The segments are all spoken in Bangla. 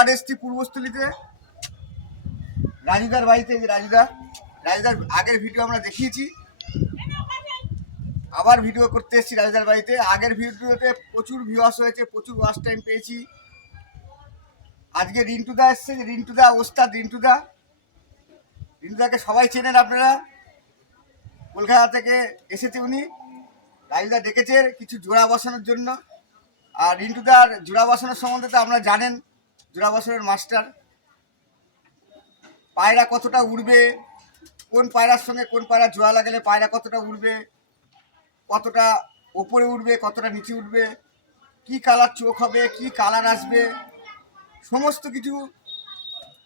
আবার এসছি পূর্বস্থলীতে রাজুদার বাড়িতে। যে রাজুদার আগের ভিডিও আমরা দেখিয়েছি, আবার ভিডিও করতে এসেছি রাজুদার বাড়িতে। আগের ভিডিওতে প্রচুর ভিউয়ার্স হয়েছে, প্রচুর ওয়াচ টাইম পেয়েছি। আজকে রিন্টুদা এসছে, যে রিন্টুদা ওস্তাদ রিন্টুদাকে সবাই চেনেন আপনারা, কলকাতা থেকে এসেছে উনি। রাজুদা ডেকেছে কিছু জোড়া বসানোর জন্য। আর রিন্টুদার জোড়া বসানোর সম্বন্ধে তো আপনারা জানেন, জোড়া বসানোর মাস্টার। পায়রা কতটা উড়বে, কোন পায়রার সঙ্গে কোন পায়রা জোড়া লাগালে পায়রা কতটা উড়বে, কতটা ওপরে উঠবে, কতটা নিচে উঠবে, কি কালার চোখ হবে, কি কালার আসবে, সমস্ত কিছু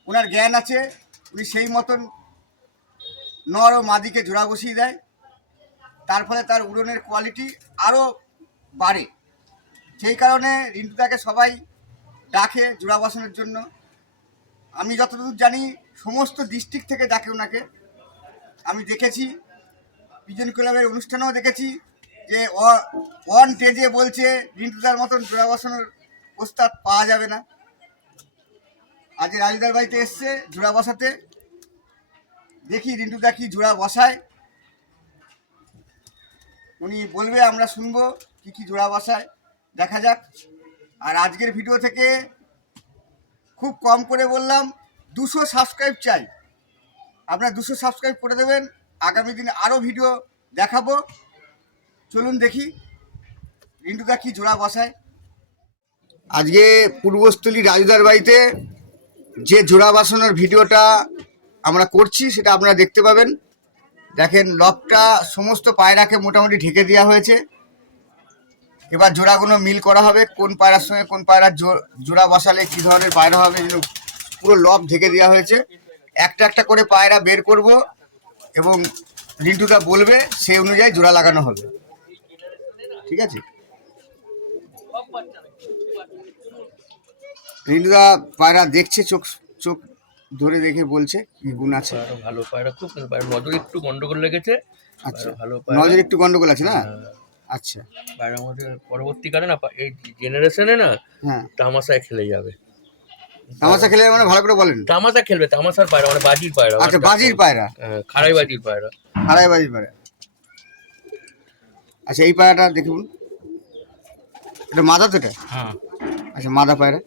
ওনার জ্ঞান আছে। উনি সেই মতন নর ও মাদিকে জোড়া বসিয়ে দেয়, তার ফলে তার উড়নের কোয়ালিটি আরও বাড়ে। সেই কারণে রিন্টুদাকে সবাই ডাকে জোড়া বসানোর জন্য। আমি যতদূর জানি সমস্ত ডিস্ট্রিক্ট থেকে ডাকে ওনাকে। আমি দেখেছি, পিজন ক্লাবের অনুষ্ঠানেও দেখেছি যে অন স্টেজে বলছে রিন্টুদার মতন জোড়া বসানোর ওস্তাদ পাওয়া যাবে না। আজ রাজুদার বাড়িতে এসছে জোড়া বসাতে। দেখি রিন্টুদা কি জোড়া বসায়, উনি বলবে, আমরা শুনবো কি কি জোড়া বসায়, দেখা যাক। আর আজকের ভিডিও থেকে খুব কম করে বললাম 200 সাবস্ক্রাইব চাই। আপনারা 200 সাবস্ক্রাইব করে দেবেন, আগামী দিনে আরও ভিডিও দেখাবো। চলুন দেখি রিন্টুদা কি জোড়া বসায়। আজকে পূর্বস্থলী রাজুদার বাড়িতে যে জোড়া বসানোর ভিডিওটা আমরা করছি সেটা আপনারা দেখতে পাবেন। দেখেন লকটা সমস্ত পায়রাকে মোটামুটি ঢেকে দেওয়া হয়েছে। এবার জোড়াগুলো মিল করা হবে, কোন পায়রার সঙ্গে কোন পায়রার জোড়া বসালে কী ধরনের পায়রা হবে, পুরো লক ঢেকে দেওয়া হয়েছে। একটা একটা করে পায়রা বের করব এবং রিন্টুদা বলবে সেই অনুযায়ী জোড়া লাগানো হবে, ঠিক আছে? রিন্টুদা পায়রা দেখছে, চোখ ধরে দেখে বলছে কি গুণ আছে। ভালো পায়রা, খুব নজর একটু গন্ডগোল লেগেছে। আচ্ছা, ভালো নজর একটু গন্ডগোল আছে না? আচ্ছা, পায়রার মধ্যে পরবর্তীকালে না এই জেনারেশনে না তামাশায় খেলে যাবে। তামাশা খেলে মানে ভালো করে বলেন। তামাশা খেলবে, তামাশার পায়রা মানে বাজির পায়রা। আচ্ছা, বাজির পায়রা, খাড়াই বাজির পায়রা, খাড়াই বাজির পায়রা। আচ্ছা, এই পায়রাটা দেখুন, এটা মাদা তো এটা? হ্যাঁ। আচ্ছা, মাদা পায়রা।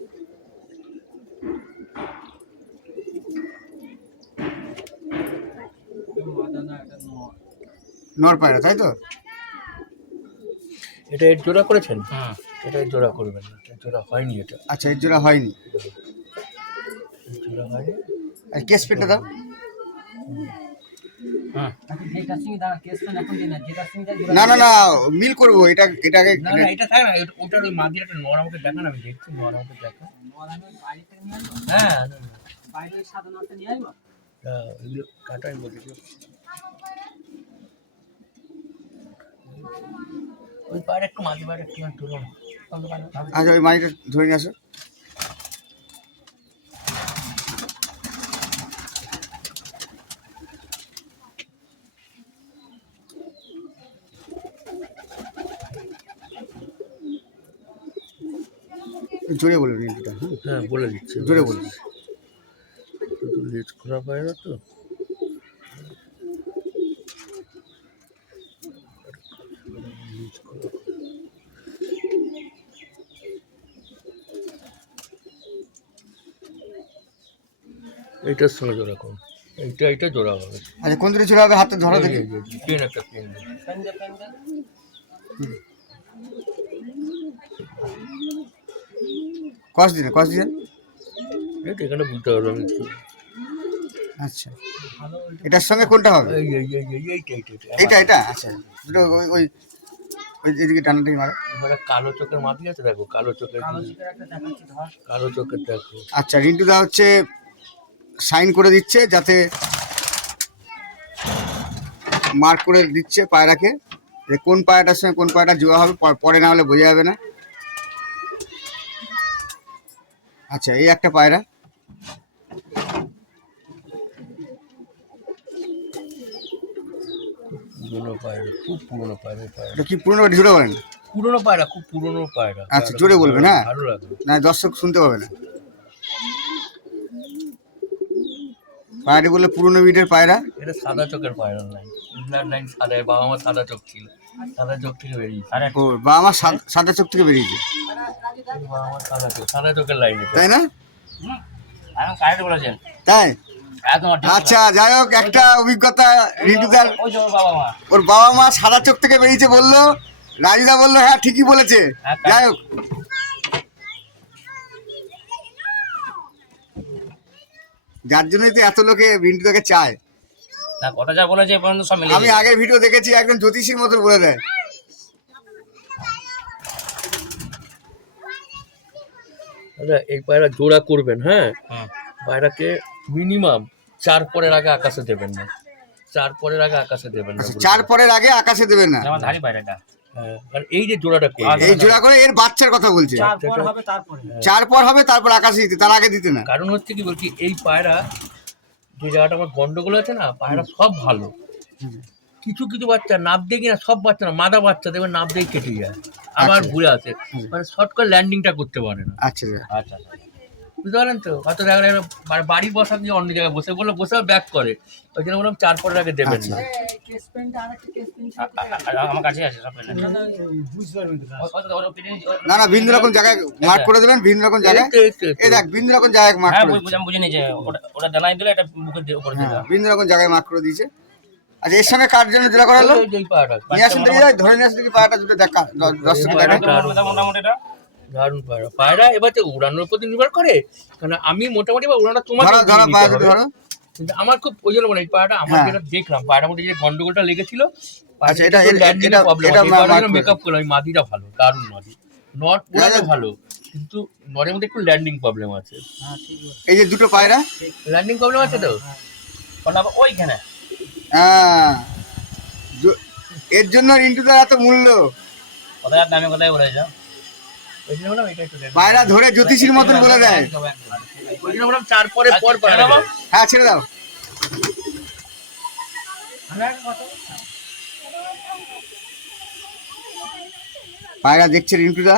নর পায়রা, তাই তো? এটা এর জোড়া করেছেন? হ্যাঁ, এটা এর জোড়া করবেন না, এর জোড়া হয়নি এটা। আচ্ছা, এর জোড়া হয়নি, জোড়া হয়নি। আর কেস পেনটা দাও। হ্যাঁ, না না না, মিল করবো এটাকে। না না, এটা থাক না, ওটার ওই মাদির একটা নর আমাকে দেখান, আমি দেখছি নর আমাকে দেখা। হ্যাঁ, বাইরে সাদা নরটা নিয়ে আসবো। এগুলো কাটাই বলেছি, ওই পায়রা একটু মাঝে পায়রা একটু তুলুন। আচ্ছা, ওই মাটিটা ধরে নিয়ে আসো। জোরে বলবেন রিন্টুটা। হ্যাঁ, বলে দিচ্ছি, জোরে বলবেন। লেজ খোলা পায়রা তো। এইটার সঙ্গে জোড়া করুন, এইটা জোড়া হবে। আচ্ছা, কোন দিকে জোড়া হবে? হাতে ধরো দেখি। পেন একটা পেন কস দিন। এটা এখানে বুঝতে পারবো আমি। আচ্ছা, এটার সঙ্গে কোনটা হবে? এটা। আচ্ছা, ওই এদিকে টানাটানি মারো। এবারে কালো চোখের মাটি আছে, দেখো কালো চোখের দেখো। আচ্ছা, রিন্টুদা হচ্ছে সাইন করে দিচ্ছে, যাতে মার্ক করে দিচ্ছে পায়রাকে, যে কোন পায়রাটার সঙ্গে কোন পায়রাটা জোড়া হবে, পরে না হলে বোঝা যাবে না। আচ্ছা, এই একটা পায়রা। পুরনো পায়রা, খুব পুরনো পায়রা। এটা কি পুরনো? জোরে বলেন। পুরনো পায়রা, খুব পুরনো পায়রা। আচ্ছা, জোরে বলবেন। হ্যাঁ, ভালো লাগবে না, দর্শক শুনতে পাবে না। পায়রাটি বললে পুরনো বিটের পায়রা। এটা সাদা চোখের পায়রা লাইন, ব্লাড লাইন সাদা, বাবা আমার সাদা চোখ ছিল, সাদা চোখ থেকে বেরিয়েছে। ও বা আমার সাদা চোখ থেকে বেরিয়েছে, বাবা আমার সাদা চোখের লাইন, তাই না? এখন কারেক্ট বলেছেন, তাই? একদম ঠিক। আচ্ছা, যাই হোক, একটা অভিজ্ঞতা রিন্টুদার, ওই যে ওর বাবা মা, ওর বাবা মা সাদা চোখ থেকে বেরিয়েছে বললো, রাজুদা বললো হ্যাঁ ঠিকই বলেছে। হ্যাঁ, যাই হোক, যার জন্যই তো এত লোকে রিন্টুদাকে চায়। না কথা যা বলেছে এ পর্যন্ত সব মিলে আমি আগের ভিডিও দেখেছি, একদম জ্যোতিষীর মতো বলে দেয়। আচ্ছা, এই পায়রা জোড়া করবেন, হ্যাঁ, পায়রাকে মিনিমাম 4 পরের আগে আকাশে দেবেন না, 4 পরের আগে আকাশে দেবেন না। 4 পরের আগে আকাশে দেবেন না। আমার ধারি পায়রাটা, হ্যাঁ, আর এই যে জোড়াটা করবেন, এই জোড়া করে এর বাচ্চার কথা বলছে। 4 পর হবে, তারপর আকাশে দিতে, তার আগে দিতে না। কারণ হচ্ছে কি বলছি, এই পায়রা যে জায়গাটা আমার গন্ডগোল আছে না, পায়রা সব ভালো, কিছু কিছু বাচ্চা নাপ দিয়ে কিনা, সব বাচ্চা না, মাদা বাচ্চা দেখবে নাপ দিয়ে কেটে যায়, আবার ঘুরে আসে, মানে শর্ট করে ল্যান্ডিংটা করতে পারে না। আচ্ছা আচ্ছা, বুঝতে পারলেন তো? হয়তো দেখা গেলো বাড়ি বসা দিয়ে অন্য জায়গায় বসে বললো, বসে ব্যাক করে, ওই জন্য বললাম 4 পরের আগে দেবেন না। আমার কাছে আছে সব, না না, ভিন্ন রকম জায়গায় মার্ক করে দেবেন, ভিন্ন রকম জায়গায়। এই দেখ, ভিন্ন রকম জায়গায় মার্ক করে দিয়েছে। বুঝে নিয়েছে, ওটা দানাই দিলে এটা মুখে দিয়ে উপরে দিলে, ভিন্ন রকম জায়গায় মার্ক করে দিয়েছে। আচ্ছা, এর সঙ্গে কার জন্য জোড়া করা হলো? এই পায়রাটা নিয়ে আসুন দেখি, ধরে নিয়ে আসুন দেখি পায়রাটা, দুটো দেখা, দর্শক দেখা। মোটামুটি এটা দারুণ পায়রা। পায়রা এবার তো উড়ানোর উপর নির্ভর করে, কারণ আমি মোটামুটি বা উড়ানো তোমার কিন্তু আমার খুব ওই জন্য বলে, এই পায়রাটা আমার যেটা দেখলাম, পায়রার মধ্যে যে গন্ডগোলটা লেগেছিল, মেকআপ করলাম, এই মাদিটা ভালো, দারুণ মাদি, নট উড়ানো ভালো, কিন্তু নরের মধ্যে একটু ল্যান্ডিং প্রবলেম আছে। এই যে দুটো পায়রা ল্যান্ডিং প্রবলেম আছে তো, ওইখানে এর জন্য রিন্টুদার এত মূল্য। কোথায় দামে কোথায় বলেছে, পায়রা ধরে জ্যোতিষীর মতন বলে দেয়। 4 পরে পর হ্যাঁ, ছেড়ে দাও। পায়রা দেখছে রিন্টুদা।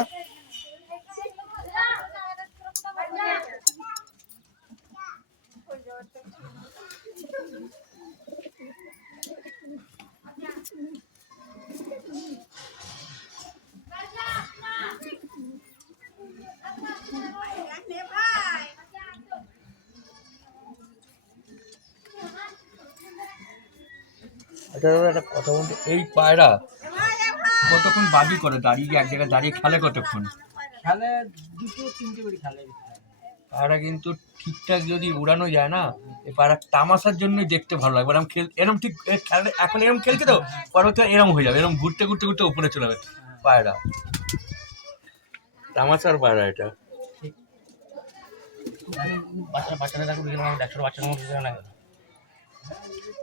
একটা কথা বলতে, এই পায়রা কতক্ষণ বাজি করে দাঁড়িয়ে, এক জায়গায় দাঁড়িয়ে খেলে কতক্ষণ? খেলে 2-3টে করে খেলে। পায়রা কিন্তু ঠিকঠাক যদি উড়ানো যায় না, এই পায়রা তামাশার জন্যই দেখতে ভালো লাগবে। এরকম এরকম ঠিক খেলে, এখন এরকম খেলছে তো, পরবর্তী এরকম হয়ে যাবে, এরকম ঘুরতে ঘুরতে ঘুরতে উপরে চলে যাবে পায়রা। তামাশার পায়রা এটা।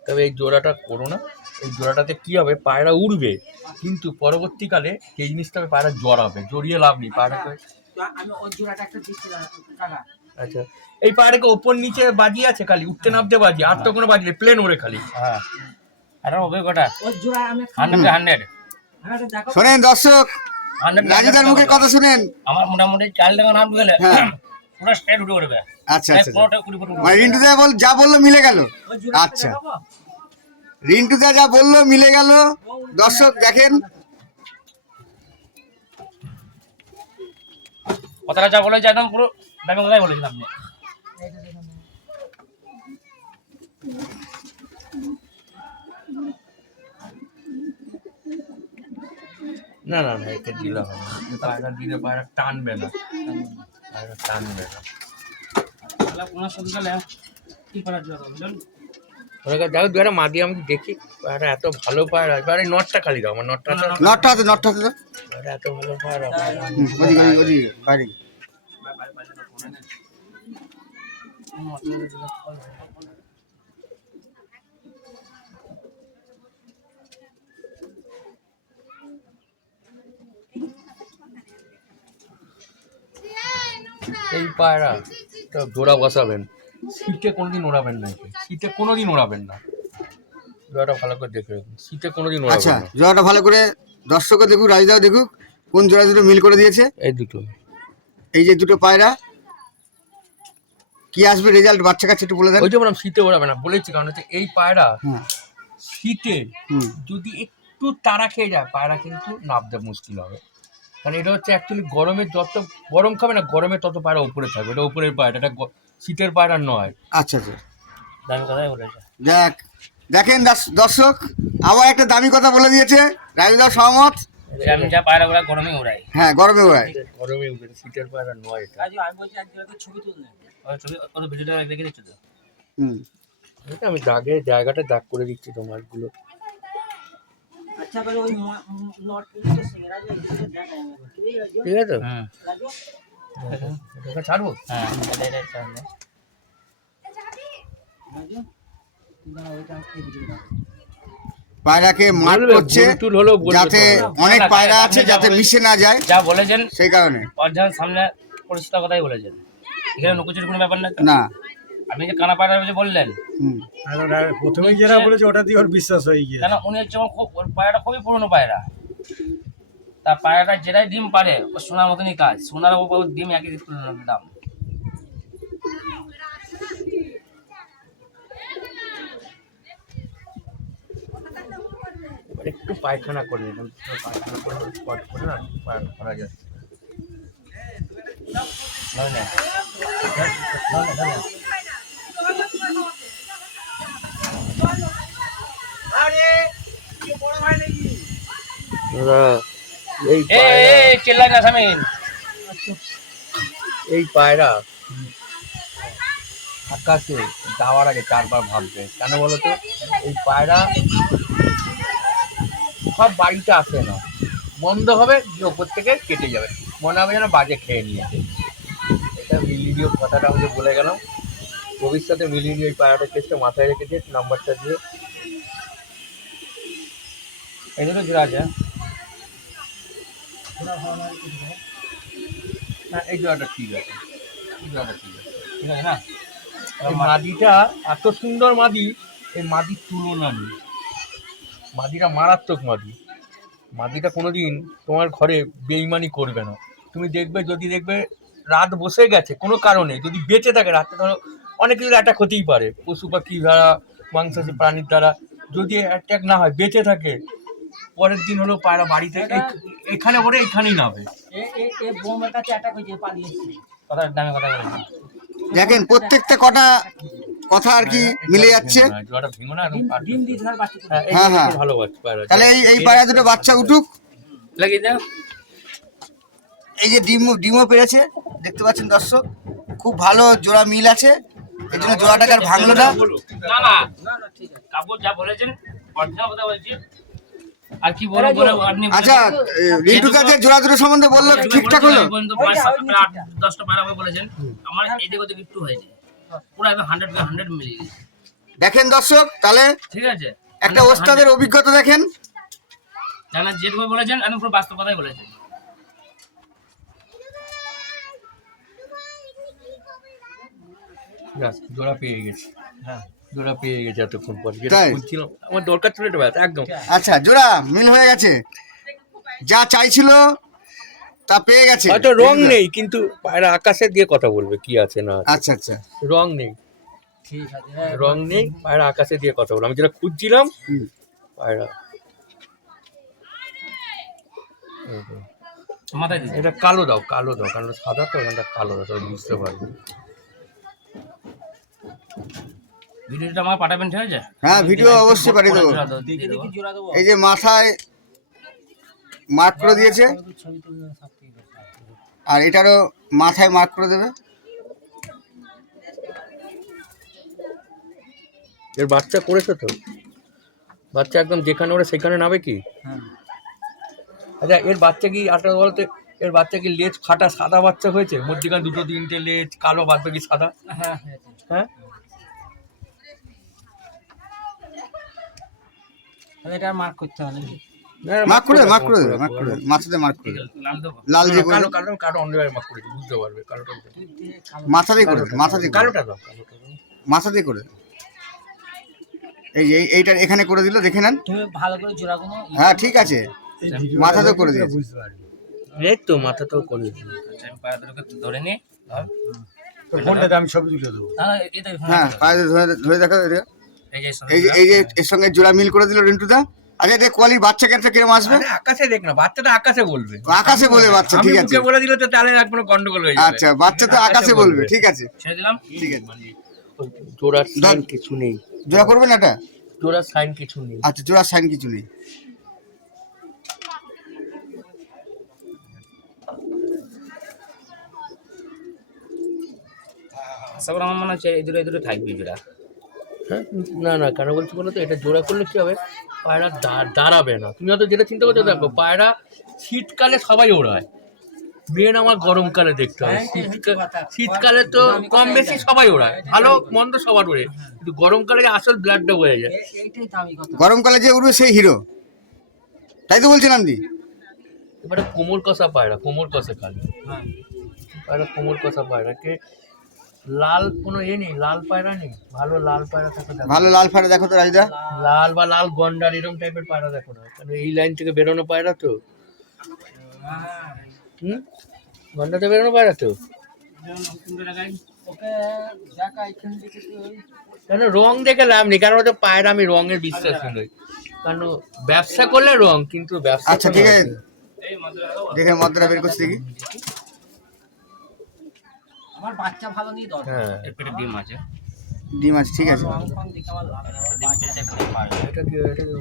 তবে এই জোড়াটা করো না, এই জোড়াটাতে কি হবে, পায়রা উড়বে, কিন্তু পরবর্তীকালে এই জিনিসটা পায়রা জড়াবে, জড়িয়ে লাভ নেই পায়রাকে। আমি ওই জোড়াটা একটা দিচ্ছিলাম টাকা। আচ্ছা, এই পায়রাকে ওপর নিচে বাজিয়ে আছে, খালি উঠতে নামতে বাজি, আর তো কোনো বাজলে প্লেন ওড়ে খালি। হ্যাঁ, আরে হবে কটা ওই জোড়া আমি 100 শোনেন দর্শক, রাজুদার মুখে কথা শুনেন। আমার মোটামুটি 4 টাকা নাম গেলে পুরো স্ট্রেট উঠে পড়বে। আচ্ছা আচ্ছা, মানে রিন্টুদা যা বললো মিলে গেল। আচ্ছা, রিন্টুদা যা বললো মিলে গেল। দর্শক দেখেন, কথাটা যা বলেছে একদম পুরো দামি কথাই বলেছিলাম আপনি। না না না, এটা দিলে হবে না, পায়রা দিলে পায়রা টানবে না, পায়রা টানবে না। ওনার সাথে গেলে কি করার জন্য বুঝলেন, যাই দুটা মাদি আমি দেখি, পায়রা এত ভালো পায়রা। এবারে নটটা খালি দাও, আমার নটটা পায়রা এত ভালো পায়রা। বাইরে এই পায়রা তো জোড়া বসাবেন, শীতে কোনোদিন ওড়াবেন না, শীতে কোনোদিন ওড়াবেন না, জোড়াটা ভালো করে দেখে রাখুন, শীতে কোনোদিন ওড়াবেন আচ্ছা, না। জোড়াটা ভালো করে দর্শকও দেখুক, রাজুদাও দেখুক, কোন জোড়া দুটো মিল করে দিয়েছে। এই দুটো, এই যে দুটো পায়রা কি আসবে রেজাল্ট বাচ্চা কাছে একটু বলে দেন। ওই যে বললাম শীতে ওড়াবে না, বলেছি কারণ হচ্ছে এই পায়রা হ্যাঁ শীতে হুম যদি একটু তাড়া খেয়ে যায় পায়রা কিন্তু নামতে মুশকিল হবে। কারণ এটা হচ্ছে অ্যাকচুয়ালি গরমে যত গরম খাবে না গরমে তত পায়রা উপরে থাকবে, এটা উপরের পায়রা, এটা শীতের পায়রা নয়। আচ্ছা আচ্ছা দামি কথাই বলেছে। দেখ দেখেন দর্শক আবার একটা দামি কথা বলে দিয়েছে, রাজুদা সহমত। যে আমি যা পায়রাগুলো গরমে উড়াই। হ্যাঁ গরমে ওড়ায়। গরমে উপরে, শীতের পায়রা নয় এটা। রাজু আমি বলছি এক জায়গাতে ছবি তুললে ওই ছবি ওর ভিডিওটা দেখে দিচ্ছ তো। হুম এটা আমি দাগে জায়গাটা দাগ করে দিচ্ছি তো মাছগুলো। अच्छा पर वही नॉट के सिंगरा जो ঠিক আছে তো? হুম राजू এটা ছাড়বো। হ্যাঁ এটা তাহলে राजू ना ওইটা এই ভিডিওটা পায়রাকে মার বলবে, করছে ভুল হলেও বলবে যাতে তো। অনেক না, পায়রা আপনি আছে যা যাতে বলেছেন- মিশে না যায় যা বলেছেন সেই কারণে। অর্জন সামনে পরিষ্কার কথাই বলেছেন, এখানে নুকুচুর কোনো ব্যাপার না তো? না আপনি যে কানা পায়রা যে বললেন, হুম প্রথমে যেটা বলেছে ওটা দিয়ে ওর বিশ্বাস হয়ে গিয়েছে। কেন উনি হচ্ছে আমার খুব ওর পায়রাটা খুবই পুরনো পায়রা, তা পায়রাটা যেটাই ডিম পারে ও সোনার মতনই কাজ, সোনার ওপর ডিম একই দাম। এবার একটু পায়খানা করে দিলাম, পায়খানা করে স্পট করে না পায়রা করা যাচ্ছে। নয় না এই পায়রা, চেল্লাই না সামিন। এই পায়রা আকাশে যাওয়ার আগে চারবার ভাববে, কেন বলো তো? এই পায়রা সব বাড়িতে আসে না, বন্ধ হবে যে ওপর থেকে কেটে যাবে, মনে হবে যেন বাজে খেয়ে নিয়েছে। এটা মিলিয়ে কথাটা আমি যে বলে গেলাম, ভবিষ্যতে মিলিয়ে ওই পায়রাটা চেষ্টা মাথায় রেখেছে নাম্বারটা দিয়ে। এই দুটো জোড়া আছে না এই জোড়াটা ঠিক আছে, এই জোড়াটা ঠিক আছে। ঠিক আছে না? এই মাদিটা এত সুন্দর মাদি, এই মাদির তুলনা নেই। মাদিটা মারাত্মক মাদি, মাদিটা কোনোদিন তোমার ঘরে বেইমানি করবে না। তুমি দেখবে, যদি দেখবে রাত বসে গেছে কোনো কারণে, যদি বেঁচে থাকে রাতে, ধরো অনেক কিছু অ্যাটাক হতেই পারে, পশু পাখি দ্বারা, মাংসাশী প্রাণীর দ্বারা, যদি অ্যাটাক না হয় বেঁচে থাকে, পরের দিন হলো পায়রা বাড়িতে এখানে ওরে এইখানেই নাবে। এ বোমের কাছে অ্যাটাক হয়েছে পালিয়েছে কথা দামে কথা বলেছেন। দেখেন প্রত্যেকটা কটা কথা আর কি মিলে যাচ্ছে। জোয়াটা ভেঙো না একদম কাটবে। ডিম দিয়ে ধর বাচ্চা হ্যাঁ, এই হ্যাঁ, জোড়াটা হ্যাঁ। ভালো বাচ্চা পায়রা। তাহলে এই পায়রা দুটো বাচ্চা উঠুক। লাগিয়ে দাও। এই যে ডিমও পেরেছে দেখতে পাচ্ছেন দর্শক, খুব ভালো জোড়া মিল আছে, এই জন্য জোড়াটাকে আর ভাঙলো না। না না না না ঠিক আছে কাপড় যা বলেছেন অরিজিনাল কথা বলছি, আর কি বলে বলে আপনি আচ্ছা রিন্টু কাজের জোড়া দুটো সম্বন্ধে বললো ঠিকঠাক হলো। 10টা পায়রা হবে বলেছেন, আমার এদিক ওদিক একটু হয়েছে, পুরো একদম 100 মিলে গেছে। দেখেন দর্শক তাহলে ঠিক আছে, একটা ওস্তাদের অভিজ্ঞতা দেখেন। জানা যেটুকু বলেছেন একদম পুরো বাস্তব কথাই বলেছেন। ব্যাস, জোড়া পেয়ে গেছি। হ্যাঁ, জোড়া পেয়ে গেছে এতক্ষণ পর, যেটা তাই? খুঁজছিলাম, আমার দরকার ছিল এটা, ব্যাস একদম। আচ্ছা জোড়া মিল হয়ে গেছে, যা চাইছিল তা পেয়ে গেছে। হয়তো রং নেই, কিন্তু পায়রা আকাশে দিয়ে কথা বলবে কি আছে না আছে। আচ্ছা আচ্ছা রং নেই, ঠিক আছে রং নেই, পায়রা আকাশে দিয়ে কথা বলবে। আমি যেটা খুঁজছিলাম হুম। পায়রা, মাথায় দিন। এটা কালো দাও, কালো দাও, কারণ এটা সাদা তো, এটা কালো দাও, তাহলে বুঝতে পারবে। ভিডিওটা আমার পাঠাবেন, ঠিক আছে? হ্যাঁ ভিডিও অবশ্যই পাঠিয়ে দেবো। দিয়ে দেবো। কি জোড়া দেবো এই যে মাথায় মার্ক করে দিয়েছে, ছবি তুললে সব ঠিক আছে আর এটারও মাথায় মার্ক করে দেবে। এর বাচ্চা করেছো তো? বাচ্চা একদম যেখানে ওরা সেখানে নাবে কি? হ্যাঁ আচ্ছা এর বাচ্চা কি, একটা বলতে, এর বাচ্চা কি লেজ ফাটা সাদা বাচ্চা হয়েছে, মধ্যিখানে দুটো তিনটে লেজ কালো, বাদ বাকি সাদা? হ্যাঁ হয়েছে হ্যাঁ, তাহলে এটা মার্ক করতে হবে নাকি মার্ক করে দেবে, মার্ক করে দেবে, মার্ক করে দেবে, মাথাতে মার্ক করে দেবে, লাল দেবো। লাল দিয়ে করে কালো, দেবে। কালো, কালো অন্ধকারে মার্ক করে দিই, বুঝতে পারবে। কালোটা দাও। তুই দিয়ে কালো মাথাতেই করে দেবে, মাথাতেই করে দেবে, কালোটা দাও, কালোটা দাও। মাথাতেই করে দেবে। এই যে এইটা এখানে করে দিল, দেখে নেন। তুমি ভালো করে জোড়াগুলো হ্যাঁ ঠিক আছে, মাথাতেও করে দিয়েছে। বুঝতে পারবি। এই তো মাথাটাও করে দিই। আচ্ছা, আমি পায়রা দুটোকে ধরে নিই। ধর। তো ফোনটাতে আমি ছবি তুলে দেবো। না, এই তো হ্যাঁ পায়ে ধরে ধরে দেখো এটা। এই যে এই যে এর সঙ্গে জোড়া মিল করে দিল রিন্টুদা। আচ্ছা এটা কোয়ালিটি বাচ্চা ক্ষেত্রে কিরম আসবে? আরে আকাশে দেখ না, বাচ্চাটা আকাশে বলবে। আকাশে বলে বাচ্চা, আমি ঠিক আছে। মুখে বলে দিলে তো তাহলে এক কোনো গন্ডগোল হয়ে যাবে। আচ্ছা বাচ্চা তো আকাশে বলবে, ঠিক আছে ছেড়ে দিলাম। ঠিক আছে। ওই জোড়ার সাইন কিছু নেই, জোড়া করবেন এটা? জোড়ার সাইন কিছু নেই। আচ্ছা জোড়ার সাইন কিছু নেই। আশা করি আমার মনে হচ্ছে এই দুটো থাকবে জোড়া। হ্যাঁ না না, কেন বলছি বলো তো, এটা জোড়া করলে কি হবে, পায়রা দাঁড়াবে না। তুমি হয়তো যেটা চিন্তা করছো, দেখো পায়রা শীতকালে সবাই ওড়ায়, মেন আমার গরমকালে দেখতে হয়। শীতকালে তো কম বেশি সবাই ওড়ায়, ভালো মন্দ সবার ওড়ে, কিন্তু গরমকালে আসল ব্লাডটা হয়ে যায়। এইটাই তো আমি কথা গরমকালে যে উড়বে সেই হিরো, তাই তো বলছিলাম দি। এবারে কোমর কষা পায়রা, কোমর কষা খালি পায়রা, কোমর কষা পায়রাকে লাল কোনো নেই, লাল পায়রা নেই, ভালো লাল পায়রা থাকে দেখো। ভালো লাল ফাড়া দেখো তো রাজদা। লাল বা লাল গন্ডার এরকম টাইপের পায়রা দেখো না, কারণ এই লাইন থেকে বেরোনো পায়রা তো। গন্ডাতে বেরোনো পায়রা তো। ওকে দেখা এখান থেকে কেন রং দেখে লাভ নেই, কারণ ওটা পায়রা আমি রঙের বিশ্বাসী নই, কারণ ব্যবসা করলে রং, কিন্তু ব্যবসা আচ্ছা ঠিক আছে, দেখে মদ্রা বের করছি দেখি। আমার বাচ্চা ভালো নেই দরকার। হ্যাঁ এর পেটে ডিম আছে। ডিম আছে, ঠিক আছে। রং ফং দেখে আমার লাভ নেই। ডিম পেটে একটা ডিম পারবে। এটা কি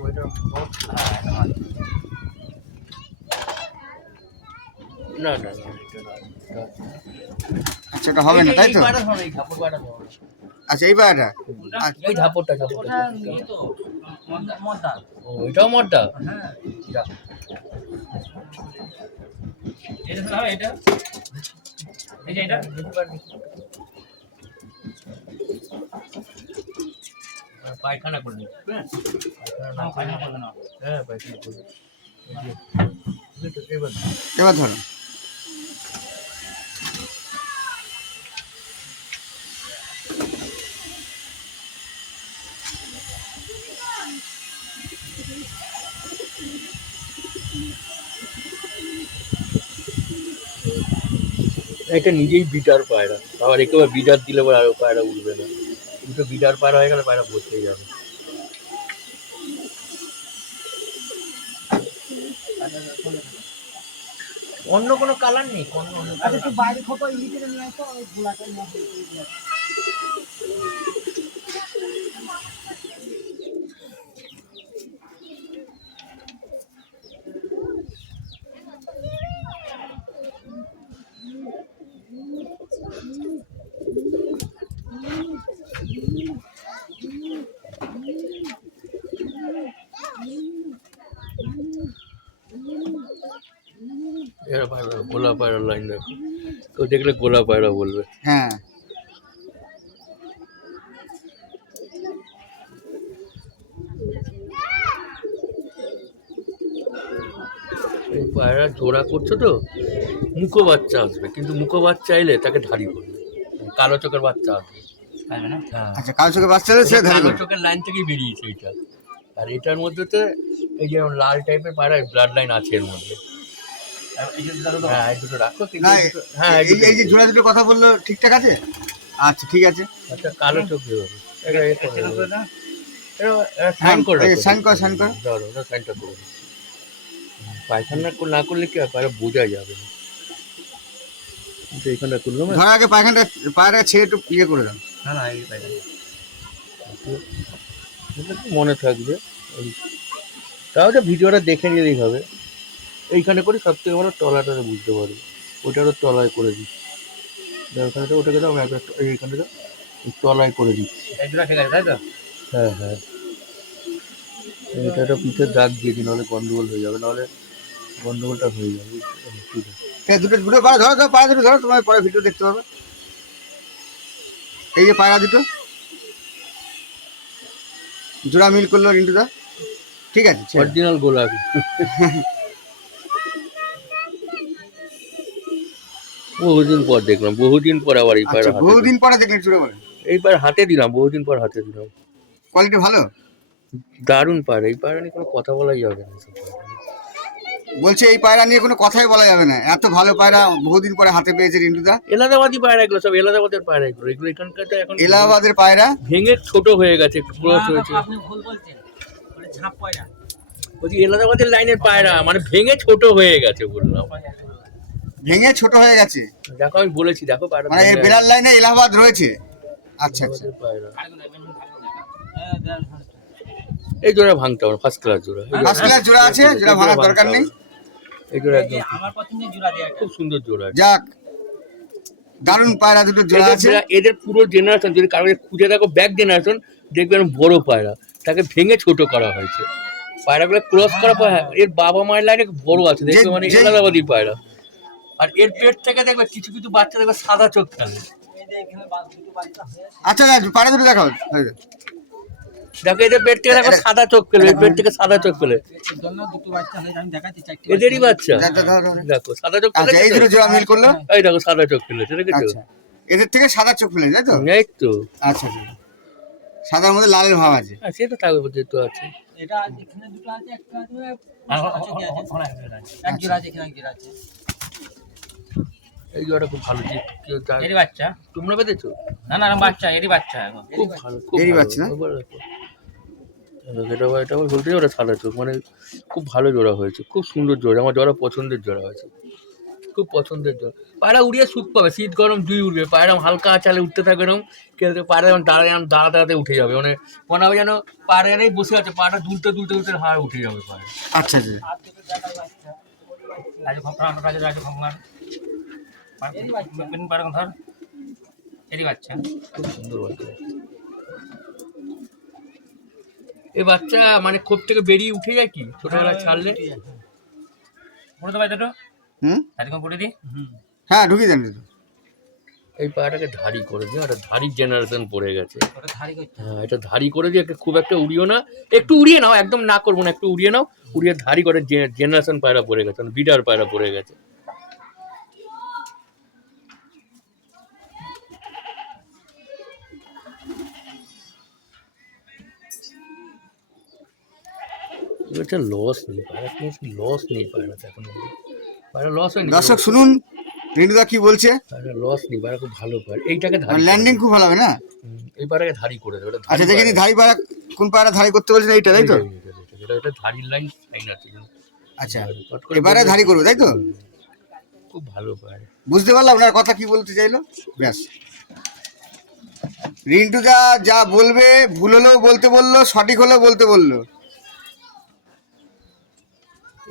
এটা না না না, এটা না। আচ্ছা এটা হবে না তাই তো? এই পায়রা ধরো, এই ঝাপড় পায়রা ধরো। আচ্ছা এই পায়রাটা, এই ঝাপড়টা ওটা নিয়ে তো মদ্দা। ও এটাও মরটা। হ্যাঁ যাক, এটা তো হবে এটা। এই যে এটা পায়খানা করে নিচ্ছি, হ্যাঁ পায়খানা করবে না, হ্যাঁ পায়খানা করবে। এই যে, এবার এবার ধরো। এটা নিজেই বিটার পায়রা, আবার একেবারে বিটার দিলে পরে আর পায়রা উঠবে না, দুটো বিটার পায়রা হয়ে গেলে পায়রা বসেই যাবে। অন্য কোনো কালার নেই, অন্য আচ্ছা তুই বাইরে খোপা ইলিকে নিয়ে আসো, ওই গোলাটা নিয়ে আসো। এরা পায়রা, গোলা পায়রার লাইন দেখো, কেউ দেখলে গোলা পায়রা বলবে। হ্যাঁ এই পায়রা জোড়া করছো তো, মুখো বাচ্চা আসবে, কিন্তু মুখো বাচ্চা এলে তাকে ধাড়ি করবে, কালো চোখের বাচ্চা আসবে। পারবে না। হ্যাঁ, আচ্ছা কাল চোখে বাচ্চা হলে সে ধরে কালো দেবে। চোখের লাইন থেকেই বেরিয়েছে এটা। আর এটার মধ্যে তো এই যে লাল টাইপের পায়রা ব্লাড লাইন আছে এর মধ্যে। এই যে দুটো তো হ্যাঁ এই দুটো রাখো, কিন্তু না এই দুটো- হ্যাঁ এই এই যে জোড়া দুটো কথা বললো ঠিকঠাক আছে। আচ্ছা ঠিক আছে, আচ্ছা কালো চোখ বেরোবে, এটা এ করে এটা দেবো। করে দাও। সাইন করে এই রাখো। sign কর, sign কর। ধরো না, সাইনটা করো। পায়খানা না করলে কি হয়, পায়রা বোঝা যাবে না। কিন্তু এখানটা করলাম, ধর আগে পায়খানটা পায়রা ছেড়ে একটু ইয়ে করে দাও। না না এই পাইবে। মনে থাকবে। তাও তো ভিডিওটা দেখে নিলেই হবে। এইখানে করে সব থেকে ভালো তলাটা বুঝতে পারবে, ওটারও তলায় করে দিচ্ছি। ওখানে ওটাকে দাও, আমি একবার এইখানে দাও, তলায় করে দিচ্ছি। এই দুটো ঠিক আছে তাই তো? হ্যাঁ হ্যাঁ, এটা একটা পিঠের দাগ দিয়ে দিই, নাহলে গন্ডগোল হয়ে যাবে, নাহলে গন্ডগোলটা হয়ে যাবে। ঠিক আছে, এই দুটো দুটো পায়রা ধরো, ধরো পায়রা দুটো ধরো, তোমার পরে ভিডিও দেখতে পাবে। এই যে পায়রা দুটো জোড়া মিল করলো রিন্টুদা, ঠিক আছে ছেড়ে দাও। অরিজিনাল গোলাপি। বহুদিন পর দেখলাম, বহুদিন পর আবার এই পায়রা আচ্ছা হাতে বহুদিন পরে দেখলেন জোড়া বলে, দিলাম। এইবার হাতে দিলাম, বহুদিন পর হাতে দিলাম। কোয়ালিটি ভালো। দারুণ পায়রা, এই পায়রা নিয়ে কোনো কথা বলাই যাবে না। বলছে এই পায়রা নিয়ে কোনো কথাই বলা যাবে না, এত ভালো পায়রা বহুদিন পরে হাতে পেয়েছে রিন্টুদা। এলাহাবাদি পায়রা এগুলো সব এলাহাবাদের পায়রা এগুলো এগুলো এখানকার তো এখন এলাহাবাদের পায়রা ভেঙে ছোট হয়ে গেছে, একটু ক্রস হয়েছে। আপনি ভুল বলছেন, ওটা ঝাঁপ পয়রা। বলছি এলাহাবাদের লাইনের পায়রা মানে ভেঙে ছোট হয়ে গেছে বললাম। ভেঙে ছোট হয়ে গেছে, দেখো আমি বলেছি দেখো পায়রা মানে এই বেড়ার লাইনে এলাহাবাদ রয়েছে। আচ্ছা আচ্ছা, এলাহাবাদের পায়রা। হ্যাঁ, দেন। এই জোড়া ভাঙতে হবে, ফার্স্ট ক্লাস জোড়া। ফার্স্ট ক্লাস জোড়া আছে, জোড়া ভাঙার দরকার নেই। এই জোড়া এই যে একদম আমার পছন্দের জোড়া দেয়া খুব সুন্দর জোড়া। যাক, দারুণ পায়রা দুটো জোড়া আছে। এদের পুরো জেনারেশন যদি কারো খুঁজে দেখো ব্যাক জেনারেশন দেখবেন বড় পায়রা, তাকে ভেঙে ছোট করা হয়েছে। পায়রাগুলো ক্রস করা পায়রা এর বাবা মায়ের লাইনে বড় আছে দেখবে, মানে এলাহাবাদি পায়রা। আর এর পেট থেকে দেখবে কিছু কিছু বাচ্চা দেখবে সাদা চোখ খেলে। এই যে এখানে দুটো বাচ্চা হয়ে আছে। আচ্ছা পায়রা দুটো দেখাও। দেখো এদের পেট থেকে দেখো সাদা চোখ পেলে, এই পেট থেকে সাদা চোখ পেলে এর জন্য দুটো বাচ্চা হয়ে আমি দেখাচ্ছি, চারটি এদেরই বাচ্চা। ধরো। দেখো সাদা চোখ আচ্ছা, এই দুটো জোড়া মিল করলো। এই দেখো সাদা চোখ ফেলেছে দেখেছো? আচ্ছা, এদের থেকে সাদা চোখ ফেলে, তাই তো? এই তো আচ্ছা আচ্ছা, সাদার মধ্যে লালের ভাব আছে। সে তো থাকবে, যেহেতু আছে। এটা এখানে দুটো আছে, একটা আছে এক জোড়া আছে, এখানে এক জোড়া আছে। এই জোড়াটা খুব ভালো, যে কেউ এরই বাচ্চা। তোমরা পেতেছো? না না বাচ্চা, এরই বাচ্চা এখন। খুব ভালো, খুব এরই ভালো। বাচ্চা না? এবার দেখো। এটা আবার বলতে ওটা সাদা চোখ, মানে খুব ভালো জোড়া হয়েছে, খুব সুন্দর জোড়া, আমার জোড়া পছন্দের জোড়া হয়েছে, খুব পছন্দের জোড়া। পায়রা উড়িয়ে সুখ পাবে, শীত গরম দুই উঠবে, পায়রা হালকা আঁচালে উঠতে থাকবে এরকম, কিন্তু পায়রা যখন দাঁড়াতে উঠে যাবে, মানে মনে হবে যেন পায়রা এনেই বসে আছে, পায়রা দুলতে দুলতে দুলতে হাড় উঠে যাবে পায়রা। আচ্ছা আচ্ছা, রাজু ভগবান, রাজু ভগবান ধর, এরই বাচ্চা। খুব সুন্দর বাচ্চা। এই বাচ্চা মানে খোপ থেকে বেরিয়ে উঠে যায় কি ছোটবেলা ছাড়লে? পুরো তো ভাই দুটো হুম, এরকম পুড়ে দিই। হ্যাঁ ঢুকিয়ে দেন দুটো। এই পায়রাটাকে ধারি করে দিয়ে, একটা ধারি জেনারেশন পড়ে গেছে। ওটা ধারি করতে হ্যাঁ, এটা ধারি করে দিয়ে খুব একটা উড়িও না, একটু উড়িয়ে নাও, একদম না করবো না, একটু উড়িয়ে নাও, উড়িয়ে ধারি করে জেনারেশন পায়রা পড়ে গেছে, বিডার পায়রা পড়ে গেছে। এটা লস নেই পায়রা, লস নেই পায়রাতে এখন, পায়রা লস হয়নি। দর্শক শুনুন রিন্টুদা কি বলছে। পায়রা লস নেই, পায়রা খুব ভালো পায়রা। এইটাকে ধারি ল্যান্ডিং খুব ভালো হবে না? এই পায়রাকে ধারি করে দেবে। আচ্ছা, দেখে ধারি পায়রা, কোন পায়রা ধারি করতে বলছেন? এইটা তাই তো? এটা ধারির লাইন সাইন আছে। আচ্ছা, এবারে ধারি করবে তাই তো? খুব ভালো পায়রা। বুঝতে পারলাম ওনার কথা কি বলতে চাইলো। ব্যাস, রিন্টুদা যা বলবে, ভুল হলেও বলতে বললো, সঠিক হলেও বলতে বললো।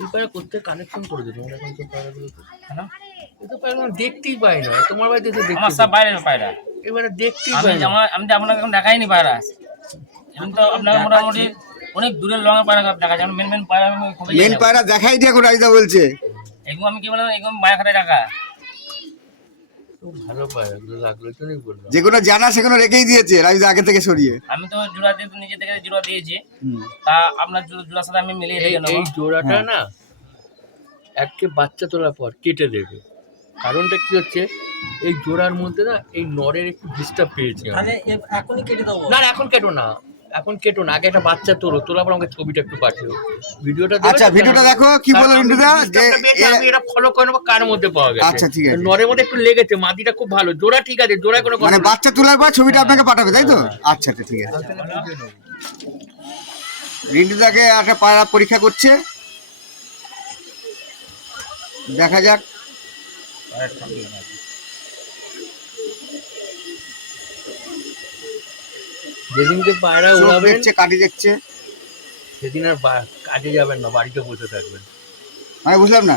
এই পায়রা করতে কানেকশন করে দিল এখন তো পায়রাগুলো, এই তো পায়রা দেখতেই পাই না, তোমার বাড়িতে এসে আমার দেখতে সব বাইরের পায়রা, এবারে দেখতেই আমি পাই না। আমি তো আপনাকে এখন দেখাইনি পায়রা। এখন তো আপনাকে মোটামুটি অনেক দূরের লঙের পায়রা দেখা যায়, মেন মেন পায়রা আমি খুবই মেন পায়রা দেখাই দিয়ে এখন রাজদা বলছে। এগুলো আমি কি বললাম, এগুলো মায়া খাটে টাকা। খুব ভালো পায়রা গুলো লাগলো, এই জন্যই বললাম। যেগুলো জানা সেগুলো রেখেই দিয়েছে রাজদা আগে থেকে সরিয়ে। আমি তো জোড়া দিয়ে তো নিজে থেকে জোড়া দিয়েছি, হুম। তা আপনার জোড়ার সাথে আমি মিলিয়ে দিয়ে এই নেবো। জোড়াটা না একে বাচ্চা তোলার পর কেটে দেবে, কারণটা কি হচ্ছে এই জোড়ার মধ্যে না এই নরের একটু ডিস্টার্ব পেয়েছি আমি। তাহলে এখনই কেটে দেবো। না এখন কেটো না, এখন কেটো না, আগে একটা বাচ্চা তোলার পর আমাকে ছবিটা একটু পাঠিও, ভিডিওটা। আচ্ছা, ভিডিওটা দেখো কি বলো রিন্টুদা, যে আমি এটা ফলো করে নেবো কার মধ্যে পাওয়া গেছে। আচ্ছা, ঠিক আছে। নরের মধ্যে একটু লেগেছে, মাদিটা খুব ভালো, জোড়া ঠিক আছে, জোড়া কোনো মানে বাচ্চা তোলার পর ছবিটা আপনাকে পাঠাবে তাই তো? আচ্ছা আচ্ছা, ঠিক আছে। রিন্টুদাকে একটা পায়রা পরীক্ষা করছে, দেখা যাক। যেদিনকে পায়রা চোখ ওড়াবেন দেখছে, কাটি দেখছে, সেদিন আর কাজে যাবেন না, বাড়িতে বসে থাকবেন। আমি বুঝলাম না।